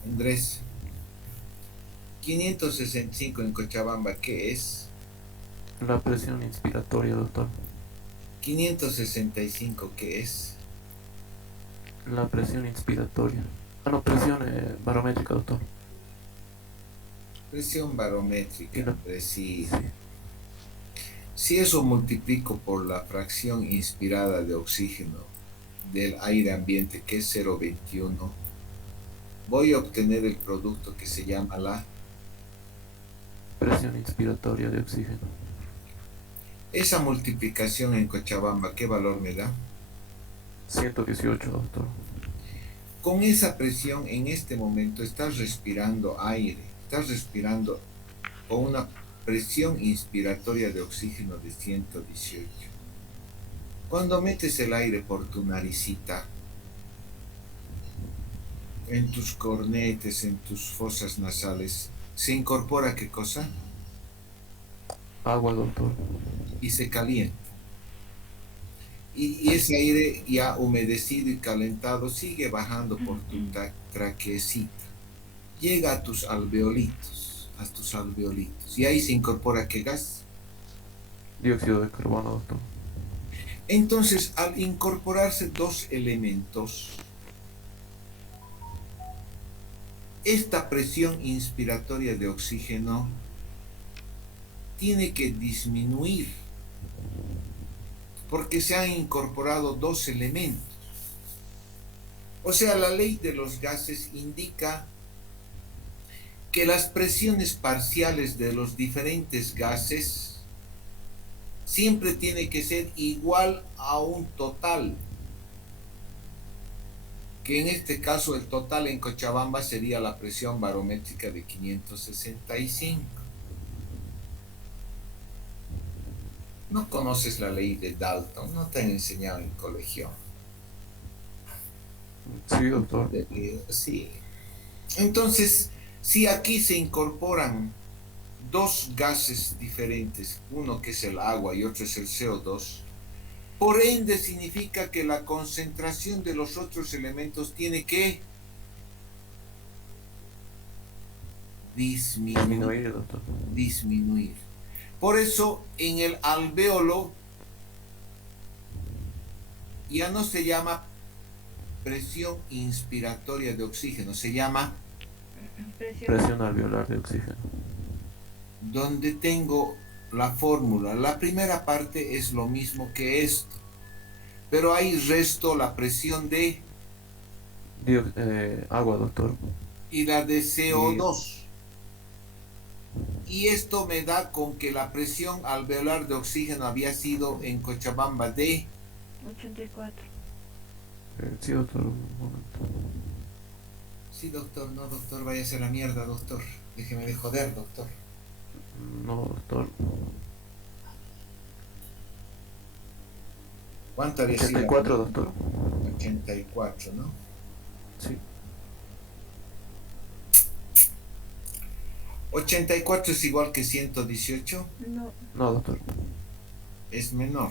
Andrés, 565 en Cochabamba, ¿qué es? La presión inspiratoria, doctor. 565, ¿qué es? La presión inspiratoria. Ah, no, presión barométrica, doctor. Presión Y barométrica, la- precisa. sí. Si eso multiplico por la fracción inspirada de oxígeno del aire ambiente, que es 0,21, voy a obtener el producto que se llama la... Presión inspiratoria de oxígeno. Esa multiplicación en Cochabamba, ¿qué valor me da? 118, doctor. Con esa presión en este momento estás respirando aire, estás respirando con una presión inspiratoria de oxígeno de 118. Cuando metes el aire por tu naricita, en tus cornetes, en tus fosas nasales, ¿se incorpora qué cosa? Agua, doctor. Y se calienta. Y ese aire ya humedecido y calentado sigue bajando por tu traquecita. Llega a tus alveolitos, y ahí se incorpora ¿qué gas? Dióxido de carbono, doctor. Entonces, al incorporarse dos elementos, esta presión inspiratoria de oxígeno tiene que disminuir porque se han incorporado dos elementos. O sea, la ley de los gases indica que las presiones parciales de los diferentes gases siempre tiene que ser igual a un total, que en este caso el total en Cochabamba sería la presión barométrica de 565. No conoces la ley de Dalton, no te han enseñado en colegio. Sí, doctor. Sí. Entonces, si aquí se incorporan dos gases diferentes, uno que es el agua y otro es el CO2, por ende significa que la concentración de los otros elementos tiene que Disminuir, doctor. disminuir. Por eso en el alvéolo ya no se llama presión inspiratoria de oxígeno, se llama Presión alveolar de oxígeno. donde tengo la fórmula. La primera parte es lo mismo que esto, pero ahí resto la presión de Agua, doctor. y la de CO2. Y esto me da con que la presión alveolar de oxígeno había sido en Cochabamba de 84. Sí, doctor, un momento. Sí, doctor, no, doctor, váyase a la mierda, doctor. Déjeme de joder, doctor. No, doctor. ¿Cuánto había sido? 84, doctor. 84, ¿no? Sí. 84 es igual que 118, No. No, doctor. es menor.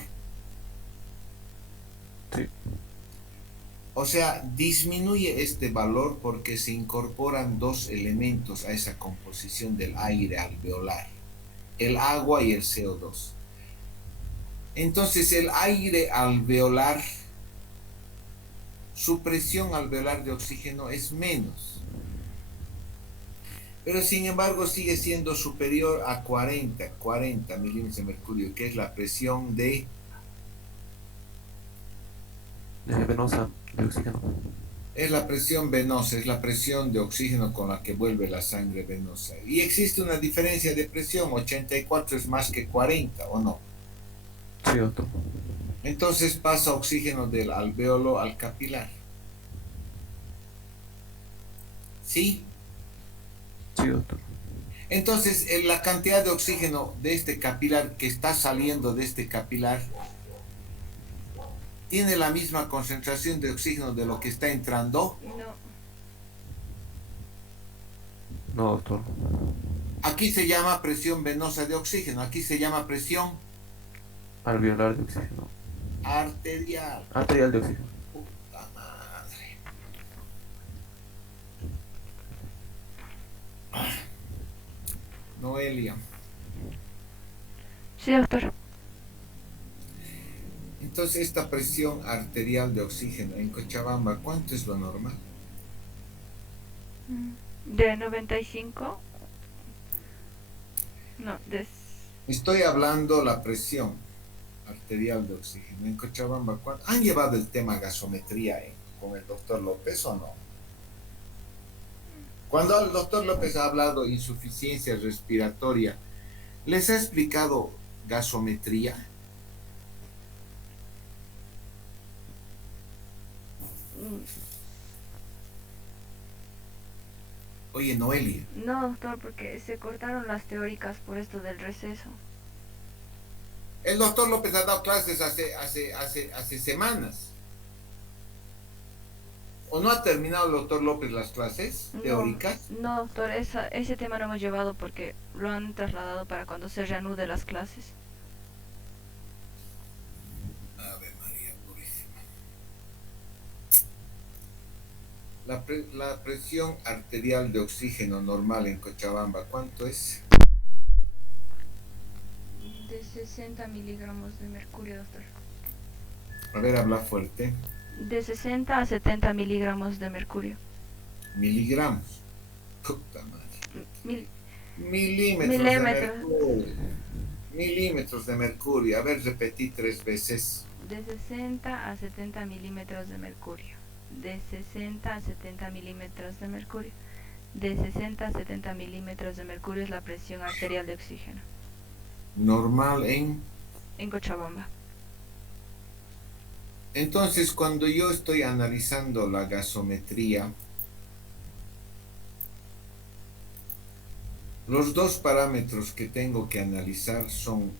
Sí. O sea, disminuye este valor porque se incorporan dos elementos a esa composición del aire alveolar, el agua y el CO2. Entonces el aire alveolar, su presión alveolar de oxígeno es menos. Pero sin embargo sigue siendo superior a 40 milímetros de mercurio, que es la presión de Venosa de oxígeno. es la presión venosa, es la presión de oxígeno con la que vuelve la sangre venosa. Y existe una diferencia de presión, 84 es más que 40, ¿o no? Sí, doctor. Entonces pasa oxígeno del alvéolo al capilar. ¿Sí? Sí, doctor. Entonces, la cantidad de oxígeno de este capilar que está saliendo de este capilar tiene la misma concentración de oxígeno de lo que está entrando. No. No, doctor. Aquí se llama presión venosa de oxígeno, aquí se llama presión Alveolar de oxígeno. arterial. Arterial de oxígeno. Puta madre. Noelia. Sí, doctor. Entonces, esta presión arterial de oxígeno en Cochabamba, ¿cuánto es lo normal? De 95. No, Estoy hablando la presión arterial de oxígeno en Cochabamba. ¿Han llevado el tema gasometría con el doctor López o no? Cuando el doctor López ha hablado de insuficiencia respiratoria, ¿les ha explicado gasometría? Oye, Noelia. No, doctor, porque se cortaron las teóricas por esto del receso. El doctor López ha dado clases hace semanas. ¿O no ha terminado el doctor López las clases teóricas? No, doctor, ese tema no hemos llevado porque lo han trasladado para cuando se reanude las clases. Ave María Purísima. La presión arterial de oxígeno normal en Cochabamba, ¿cuánto es? De 60 miligramos de mercurio, doctor. A ver, habla fuerte. De 60 a 70 miligramos de mercurio. Miligramos. Puta madre. Mil- Milímetros de Milímetros. mercurio. Milímetros de mercurio. A ver, repetí 3 veces. De 60 a 70 milímetros de mercurio. De 60 a 70 milímetros de mercurio. De 60 a 70 milímetros de mercurio es la presión arterial de oxígeno. Normal en... En Cochabamba. Entonces, cuando yo estoy analizando la gasometría, los dos parámetros que tengo que analizar son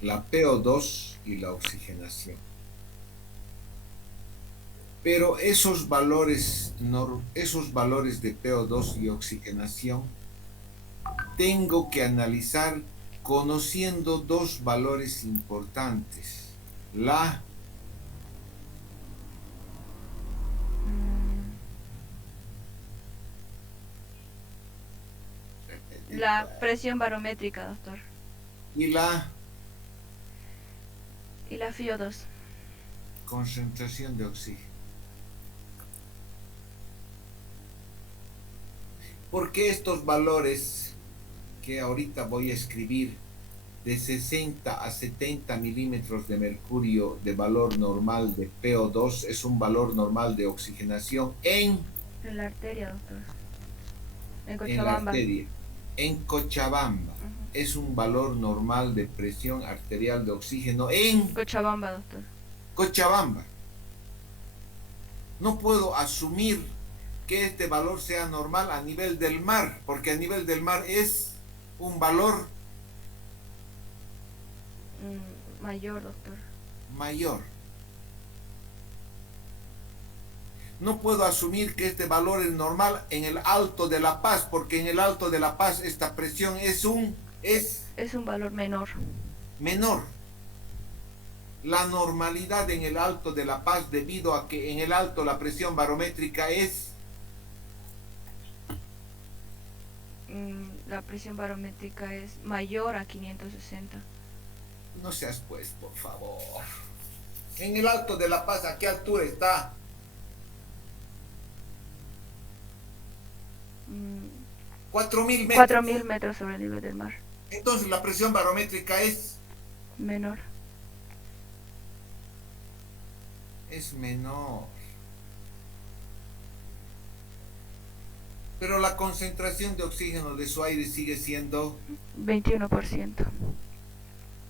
la PO2 y la oxigenación. Pero esos valores de PO2 y oxigenación tengo que analizar conociendo dos valores importantes. La presión barométrica, doctor. Y la Y la FiO2. concentración de oxígeno. Porque estos valores que ahorita voy a escribir de 60 a 70 milímetros de mercurio de valor normal de PO2 es un valor normal de oxigenación en La arteria, doctor. En la Cochabamba. arteria. En Cochabamba Ujú. es un valor normal de presión arterial de oxígeno en Cochabamba, doctor. Cochabamba. No puedo asumir que este valor sea normal a nivel del mar, porque a nivel del mar es un valor Mayor, doctor. mayor. No puedo asumir que este valor es normal en el Alto de La Paz, porque en el Alto de La Paz esta presión es un valor menor. menor. La normalidad en el Alto de La Paz, debido a que en el Alto la presión barométrica es La presión barométrica es mayor a 560. no seas pues, por favor. En el Alto de La Paz, ¿a qué altura está? 4.000 metros. 4.000 metros sobre el nivel del mar. Entonces la presión barométrica es Menor. menor. Pero la concentración de oxígeno de su aire sigue siendo 21%.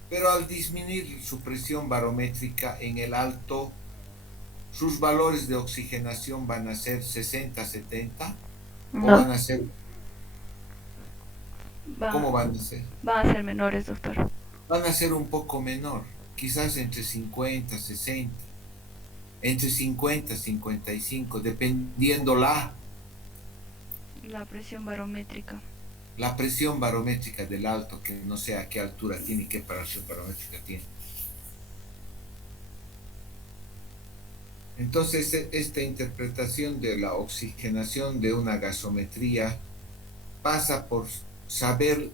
pero al disminuir su presión barométrica en el alto, sus valores de oxigenación van a ser 60, 70, o No, van a ser, ¿cómo va, van a ser? van a ser menores, doctor. Van a ser un poco menor, quizás entre 50, 60, entre 50, 55, dependiendo La presión barométrica. la presión barométrica del alto, que no sé a qué altura tiene y qué presión barométrica tiene. Entonces, esta interpretación de la oxigenación de una gasometría pasa por saber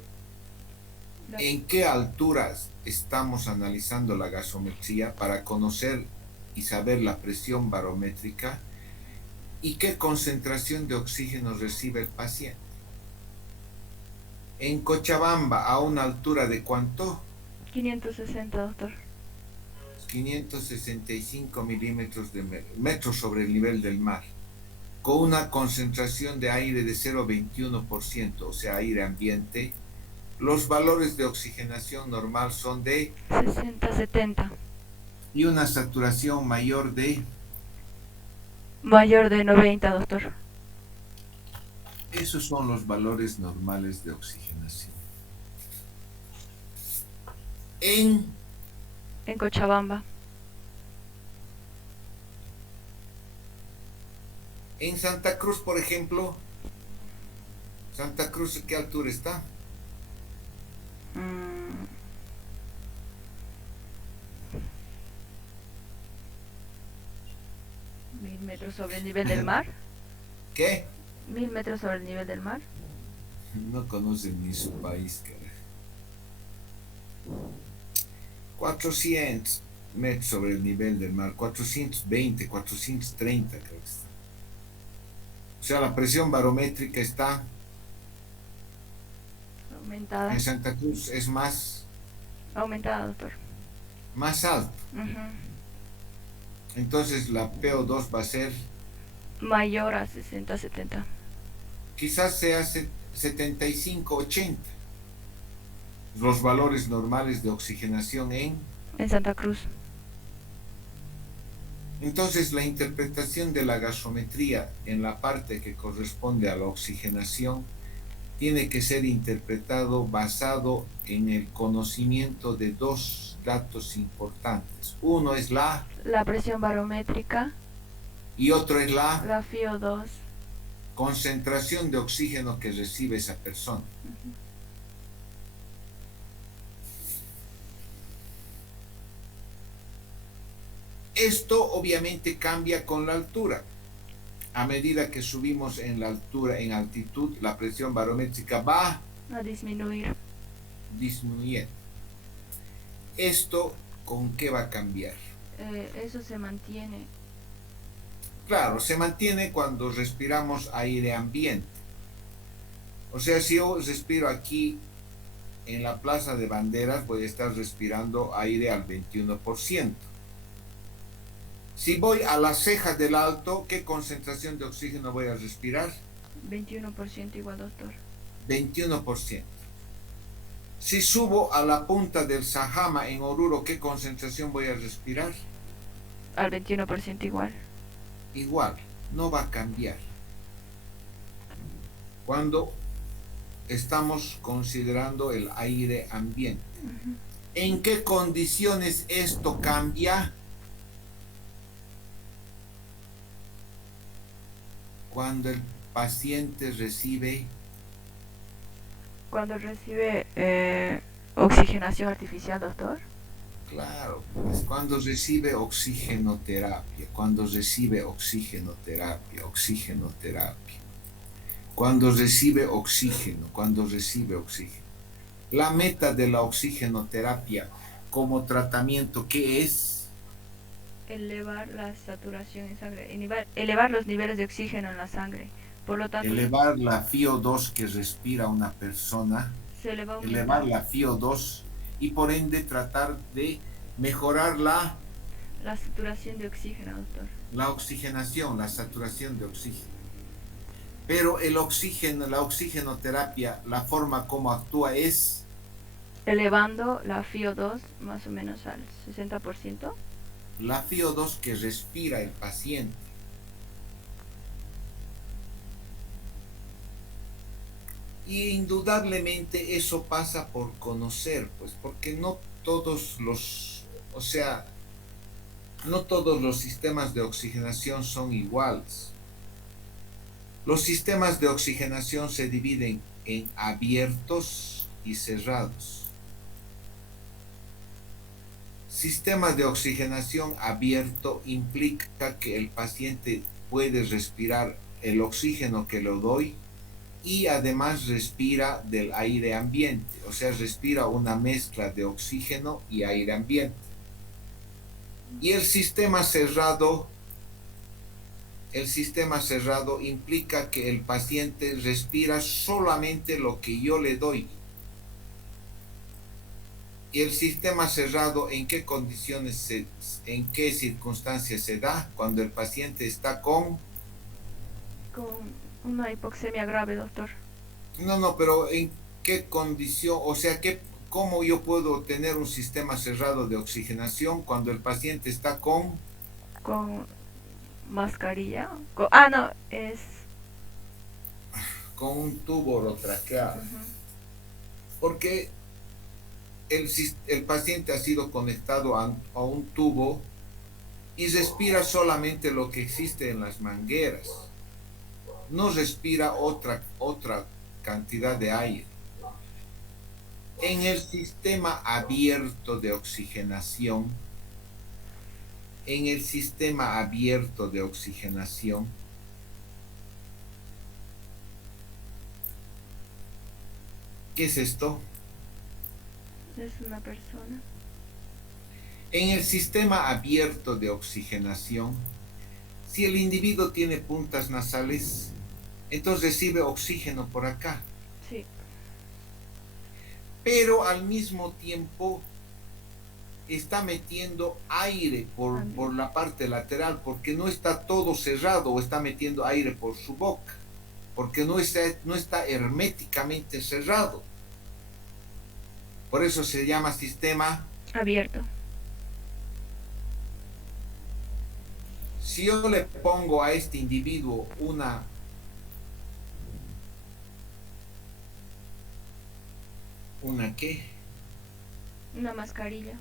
La- en qué alturas estamos analizando la gasometría para conocer y saber la presión barométrica y qué concentración de oxígeno recibe el paciente. En Cochabamba, a una altura de ¿cuánto? 560, doctor. 565 metros sobre el nivel del mar, con una concentración de aire de 0,21%, o sea, aire ambiente. Los valores de oxigenación normal son de 60, 70. y una saturación mayor de, Mayor de 90, doctor. esos son los valores normales de oxigenación. En Cochabamba. En Santa Cruz, por ejemplo, Santa Cruz, ¿a qué altura está? mm, 1000 metros sobre el nivel del mar. ¿Qué? 1000 metros sobre el nivel del mar. No conocen ni su país, carajo. 400 metros sobre el nivel del mar, 420, 430 creo que está. O sea, la presión barométrica está Aumentada. en Santa Cruz, es Aumentada, doctor. más alta. Ujú. Entonces la PO2 va a ser, Mayor a 60, 70. quizás sea 75, 80. Los valores normales de oxigenación en... En Santa Cruz. Entonces la interpretación de la gasometría en la parte que corresponde a la oxigenación tiene que ser interpretado basado en el conocimiento de dos datos importantes. Uno es la La presión barométrica. y otro es la La FiO2. concentración de oxígeno que recibe esa persona. Esto obviamente cambia con la altura. A medida que subimos en la altura, en altitud, la presión barométrica va A disminuir. disminuyendo. ¿Esto con qué va a cambiar? Eso se mantiene. Claro, se mantiene cuando respiramos aire ambiente. O sea, si yo respiro aquí en la Plaza de Banderas, voy a estar respirando aire al 21%. Si voy a las cejas del alto, ¿qué concentración de oxígeno voy a respirar? 21% igual, doctor. 21%. Si subo a la punta del Sajama en Oruro, ¿qué concentración voy a respirar? Al 21% igual. Igual, no va a cambiar. Cuando estamos considerando el aire ambiente. ¿En qué condiciones esto cambia? Cuando el paciente recibe Cuando recibe oxigenación artificial, doctor. Claro, pues cuando recibe oxigenoterapia, cuando recibe oxigenoterapia, cuando recibe oxígeno. La meta de la oxigenoterapia como tratamiento, ¿qué es? Elevar la saturación en sangre. Elevar los niveles de oxígeno en la sangre. Por lo tanto, Elevar la FiO2 que respira una persona, se eleva un elevar la FiO2 y por ende tratar de mejorar la saturación de oxígeno, doctor. oxigenación, la saturación de oxígeno. Pero el oxígeno, la oxigenoterapia, la forma como actúa es elevando la FiO2 más o menos al 60%. La FiO2 que respira el paciente. Y indudablemente eso pasa por conocer, pues, porque no todos los, o sea, no todos los sistemas de oxigenación son iguales. Los sistemas de oxigenación se dividen en abiertos y cerrados. Sistema de oxigenación abierto implica que el paciente puede respirar el oxígeno que le doy y además respira del aire ambiente, o sea, respira una mezcla de oxígeno y aire ambiente. Y el sistema cerrado implica que el paciente respira solamente lo que yo le doy. ¿Y el sistema cerrado en qué condiciones, en qué circunstancias se da? Cuando el paciente está con una hipoxemia grave, doctor. No, pero ¿en qué condición? O sea, ¿cómo yo puedo tener un sistema cerrado de oxigenación cuando el paciente está con mascarilla? Con un tubo orotraqueado. Porque el paciente ha sido conectado a un tubo y respira solamente lo que existe en las mangueras. No respira otra cantidad de aire. En el sistema abierto de oxigenación, ¿qué es esto? Es una persona. En el sistema abierto de oxigenación, si el individuo tiene puntas nasales, entonces recibe oxígeno por acá. Sí. Pero al mismo tiempo está metiendo aire por la parte lateral, porque no está todo cerrado, o está metiendo aire por su boca, porque no está herméticamente cerrado. Por eso se llama sistema abierto. Si yo le pongo a este individuo ¿una qué? Una mascarilla.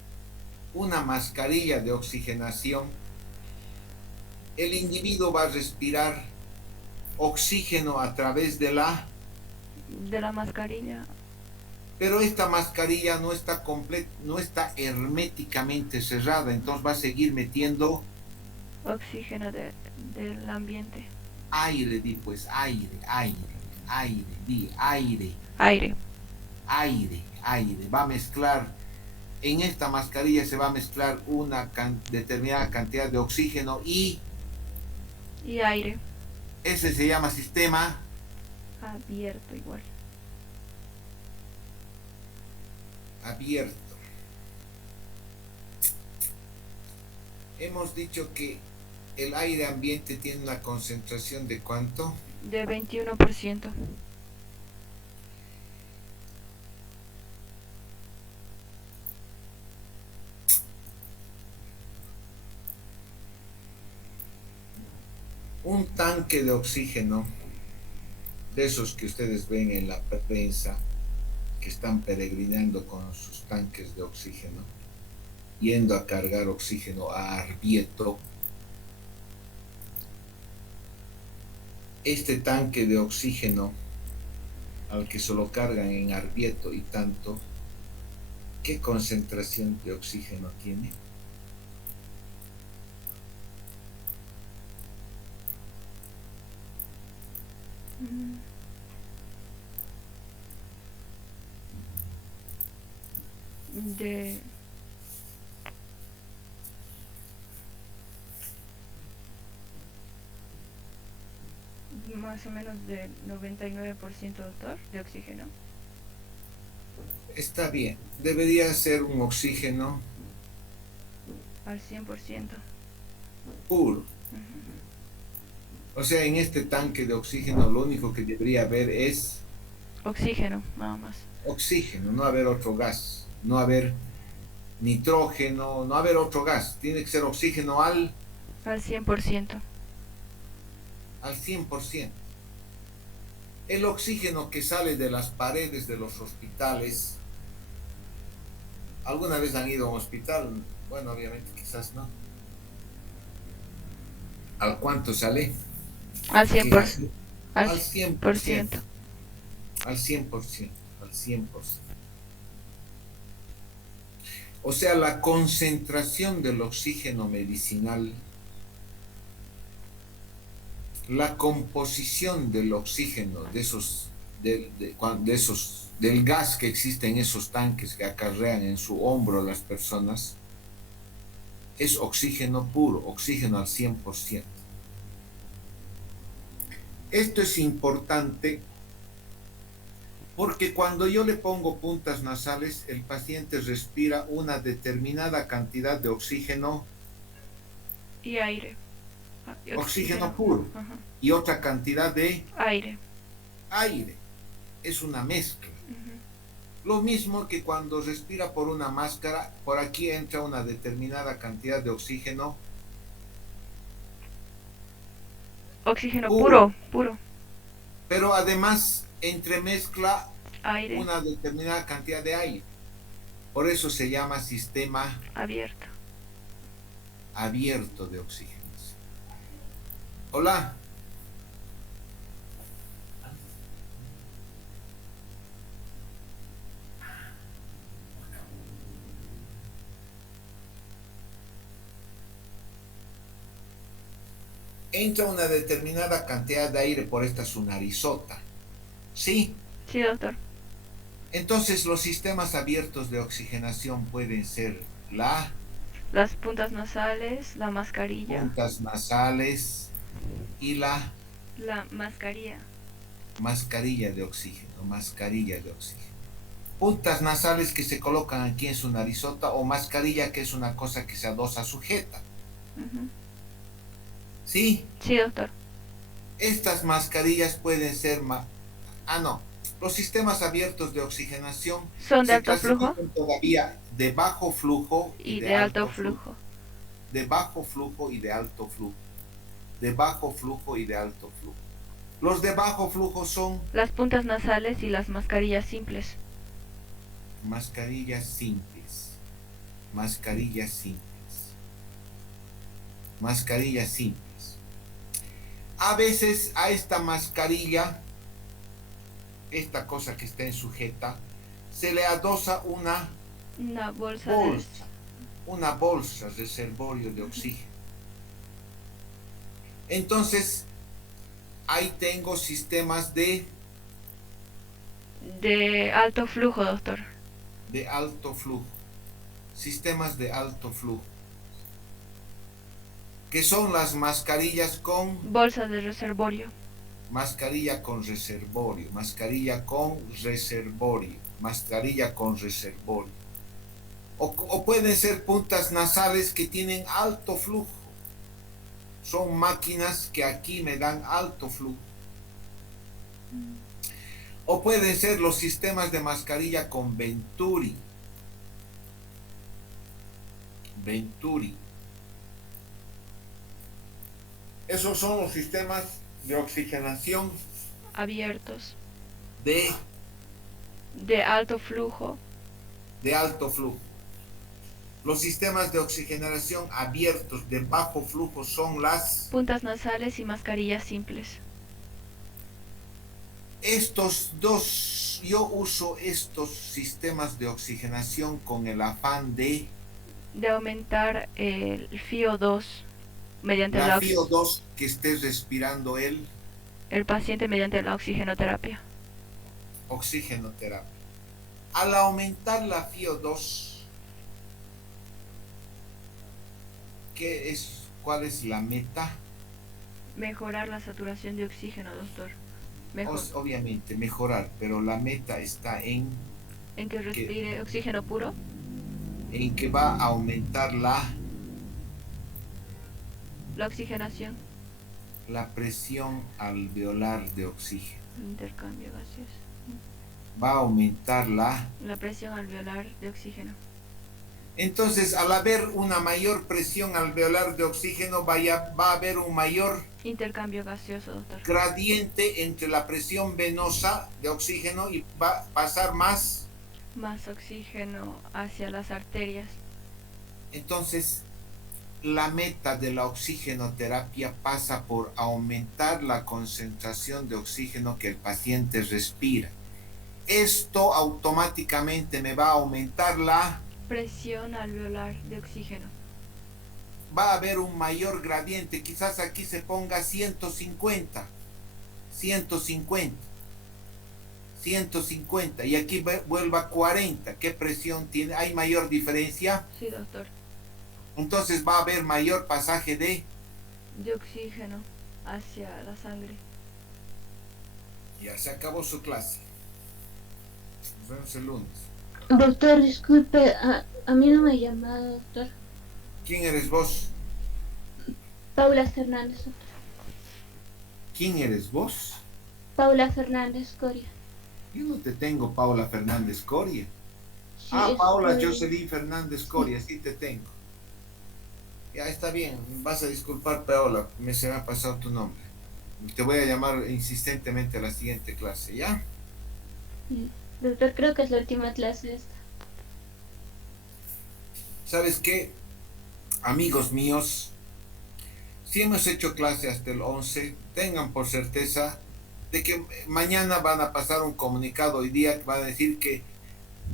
Una mascarilla de oxigenación, el individuo va a respirar oxígeno a través de la mascarilla. Pero esta mascarilla no está herméticamente cerrada, entonces va a seguir metiendo oxígeno del ambiente. Aire, di pues, aire, va a mezclar, en esta mascarilla se va a mezclar una determinada cantidad de oxígeno y aire. Ese se llama sistema abierto igual. Abierto. Hemos dicho que el aire ambiente tiene una concentración de ¿cuánto? De 21%. Un tanque de oxígeno, de esos que ustedes ven en la prensa, que están peregrinando con sus tanques de oxígeno, yendo a cargar oxígeno a Arrieto. Este tanque de oxígeno al que se lo cargan en Arrieto y tanto, ¿qué concentración de oxígeno tiene? De más o menos de 99%, doctor, de oxígeno. Está bien, debería ser un oxígeno al 100%. Puro. O sea, en este tanque de oxígeno lo único que debería haber es Oxígeno, nada más. Oxígeno, no haber otro gas, no haber nitrógeno, no haber otro gas. Tiene que ser oxígeno Al 100%. al 100%. El oxígeno que sale de las paredes de los hospitales, ¿alguna vez han ido a un hospital? Bueno, obviamente quizás no. ¿Al cuánto sale? Al 100%. Al Al 100%. Al 100%. Al 100%. O sea, la concentración del oxígeno medicinal, la composición del oxígeno, del gas que existe en esos tanques que acarrean en su hombro las personas, es oxígeno puro, oxígeno al 100%. Esto es importante porque cuando yo le pongo puntas nasales, el paciente respira una determinada cantidad de oxígeno, Y aire. Y oxígeno puro, Ajá. y otra cantidad de Aire. aire. Es una mezcla. Ujú. Lo mismo que cuando respira por una máscara, por aquí entra una determinada cantidad de oxígeno Oxígeno Puro. puro. pero además entremezcla Aire una determinada cantidad de aire. Por eso se llama sistema abierto. abierto de oxígenos. Hola. Entra una determinada cantidad de aire por esta su narizota. ¿Sí? Sí, doctor. Entonces los sistemas abiertos de oxigenación pueden ser Las puntas nasales, la mascarilla. puntas nasales y la La mascarilla. mascarilla de oxígeno, mascarilla de oxígeno. Puntas nasales que se colocan aquí en su narizota o mascarilla que es una cosa que se adosa sujeta. Ujú. ¿Sí? Sí, doctor. Estas mascarillas pueden ser... Los sistemas abiertos de oxigenación ¿Son de se alto flujo? clasifican todavía de bajo flujo Y de alto flujo. De bajo flujo y de alto flujo. De bajo flujo y de alto flujo. Los de bajo flujo son Las puntas nasales y las mascarillas simples. mascarillas simples. Mascarillas simples. Mascarillas simples. A veces a esta mascarilla, esta cosa que está en sujeta, se le adosa una Una bolsa bolsa, una bolsa reservorio de oxígeno. Entonces, ahí tengo sistemas de alto flujo, doctor. de alto flujo. Sistemas de alto flujo. Que son las mascarillas con Bolsas de reservorio. mascarilla con reservorio, mascarilla con reservorio, mascarilla con reservorio. O pueden ser puntas nasales que tienen alto flujo. Son máquinas que aquí me dan alto flujo. O pueden ser los sistemas de mascarilla con Venturi. Venturi. Esos son los sistemas de oxigenación Abiertos. de alto flujo. alto flujo. Los sistemas de oxigenación abiertos de bajo flujo son las... Puntas nasales y mascarillas simples. Estos dos, yo uso estos sistemas de oxigenación con el afán de aumentar el FiO2 mediante la FiO2 que esté respirando el paciente mediante la oxigenoterapia. oxigenoterapia. Al aumentar la FiO2, ¿cuál es la meta? Mejorar la saturación de oxígeno, doctor. Obviamente mejorar, pero la meta está en que respire oxígeno puro. En que va a aumentar la oxigenación. La presión alveolar de oxígeno. Intercambio gaseoso. va a aumentar la... La presión alveolar de oxígeno. Entonces, al haber una mayor presión alveolar de oxígeno, va a haber un mayor Intercambio gaseoso, doctor. gradiente entre la presión venosa de oxígeno y va a pasar más. Más oxígeno hacia las arterias. Entonces, la meta de la oxigenoterapia pasa por aumentar la concentración de oxígeno que el paciente respira. Esto automáticamente me va a aumentar la... Presión alveolar de oxígeno. Va a haber un mayor gradiente, quizás aquí se ponga 150, 150, 150 y aquí vuelva 40. ¿Qué presión tiene? ¿Hay mayor diferencia? Sí, doctor. Entonces va a haber mayor pasaje de oxígeno hacia la sangre. Ya se acabó su clase. Nos vemos el lunes. Doctor, disculpe, a mí no me ha llamado, doctor. ¿Quién eres vos? Paula Fernández, doctor. ¿Quién eres vos? Paula Fernández Coria. Yo no te tengo, Paula Fernández Coria. Sí, Paula Jocelyn Fernández Coria, sí te tengo. Ya está bien, vas a disculpar, Paola, se me ha pasado tu nombre. Te voy a llamar insistentemente a la siguiente clase, ¿ya? Sí. Doctor, creo que es la última clase esta. ¿Sabes qué? Amigos míos, si hemos hecho clase hasta el 11, tengan por certeza de que mañana van a pasar un comunicado, hoy día van a decir que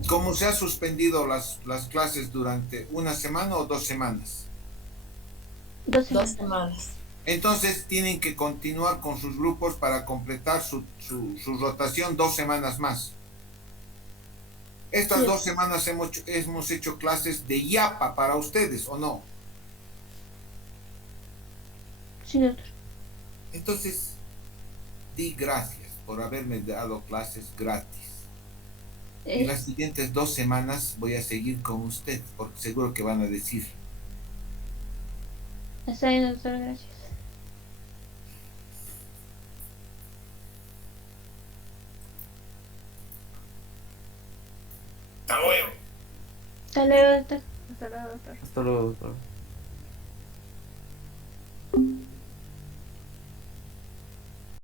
como se ha suspendido las clases durante una semana o 2 semanas. 2 semanas. Entonces tienen que continuar con sus grupos para completar su rotación 2 semanas más. Estas 2 semanas hemos hecho clases de IAPA para ustedes, ¿o no? Sí, doctor. Entonces, di gracias por haberme dado clases gratis. En las siguientes 2 semanas voy a seguir con usted, porque seguro que van a decir. Está bien, doctor, gracias. Hasta luego. Hasta luego, doctor. Hasta luego, doctor. Hasta luego, doctor.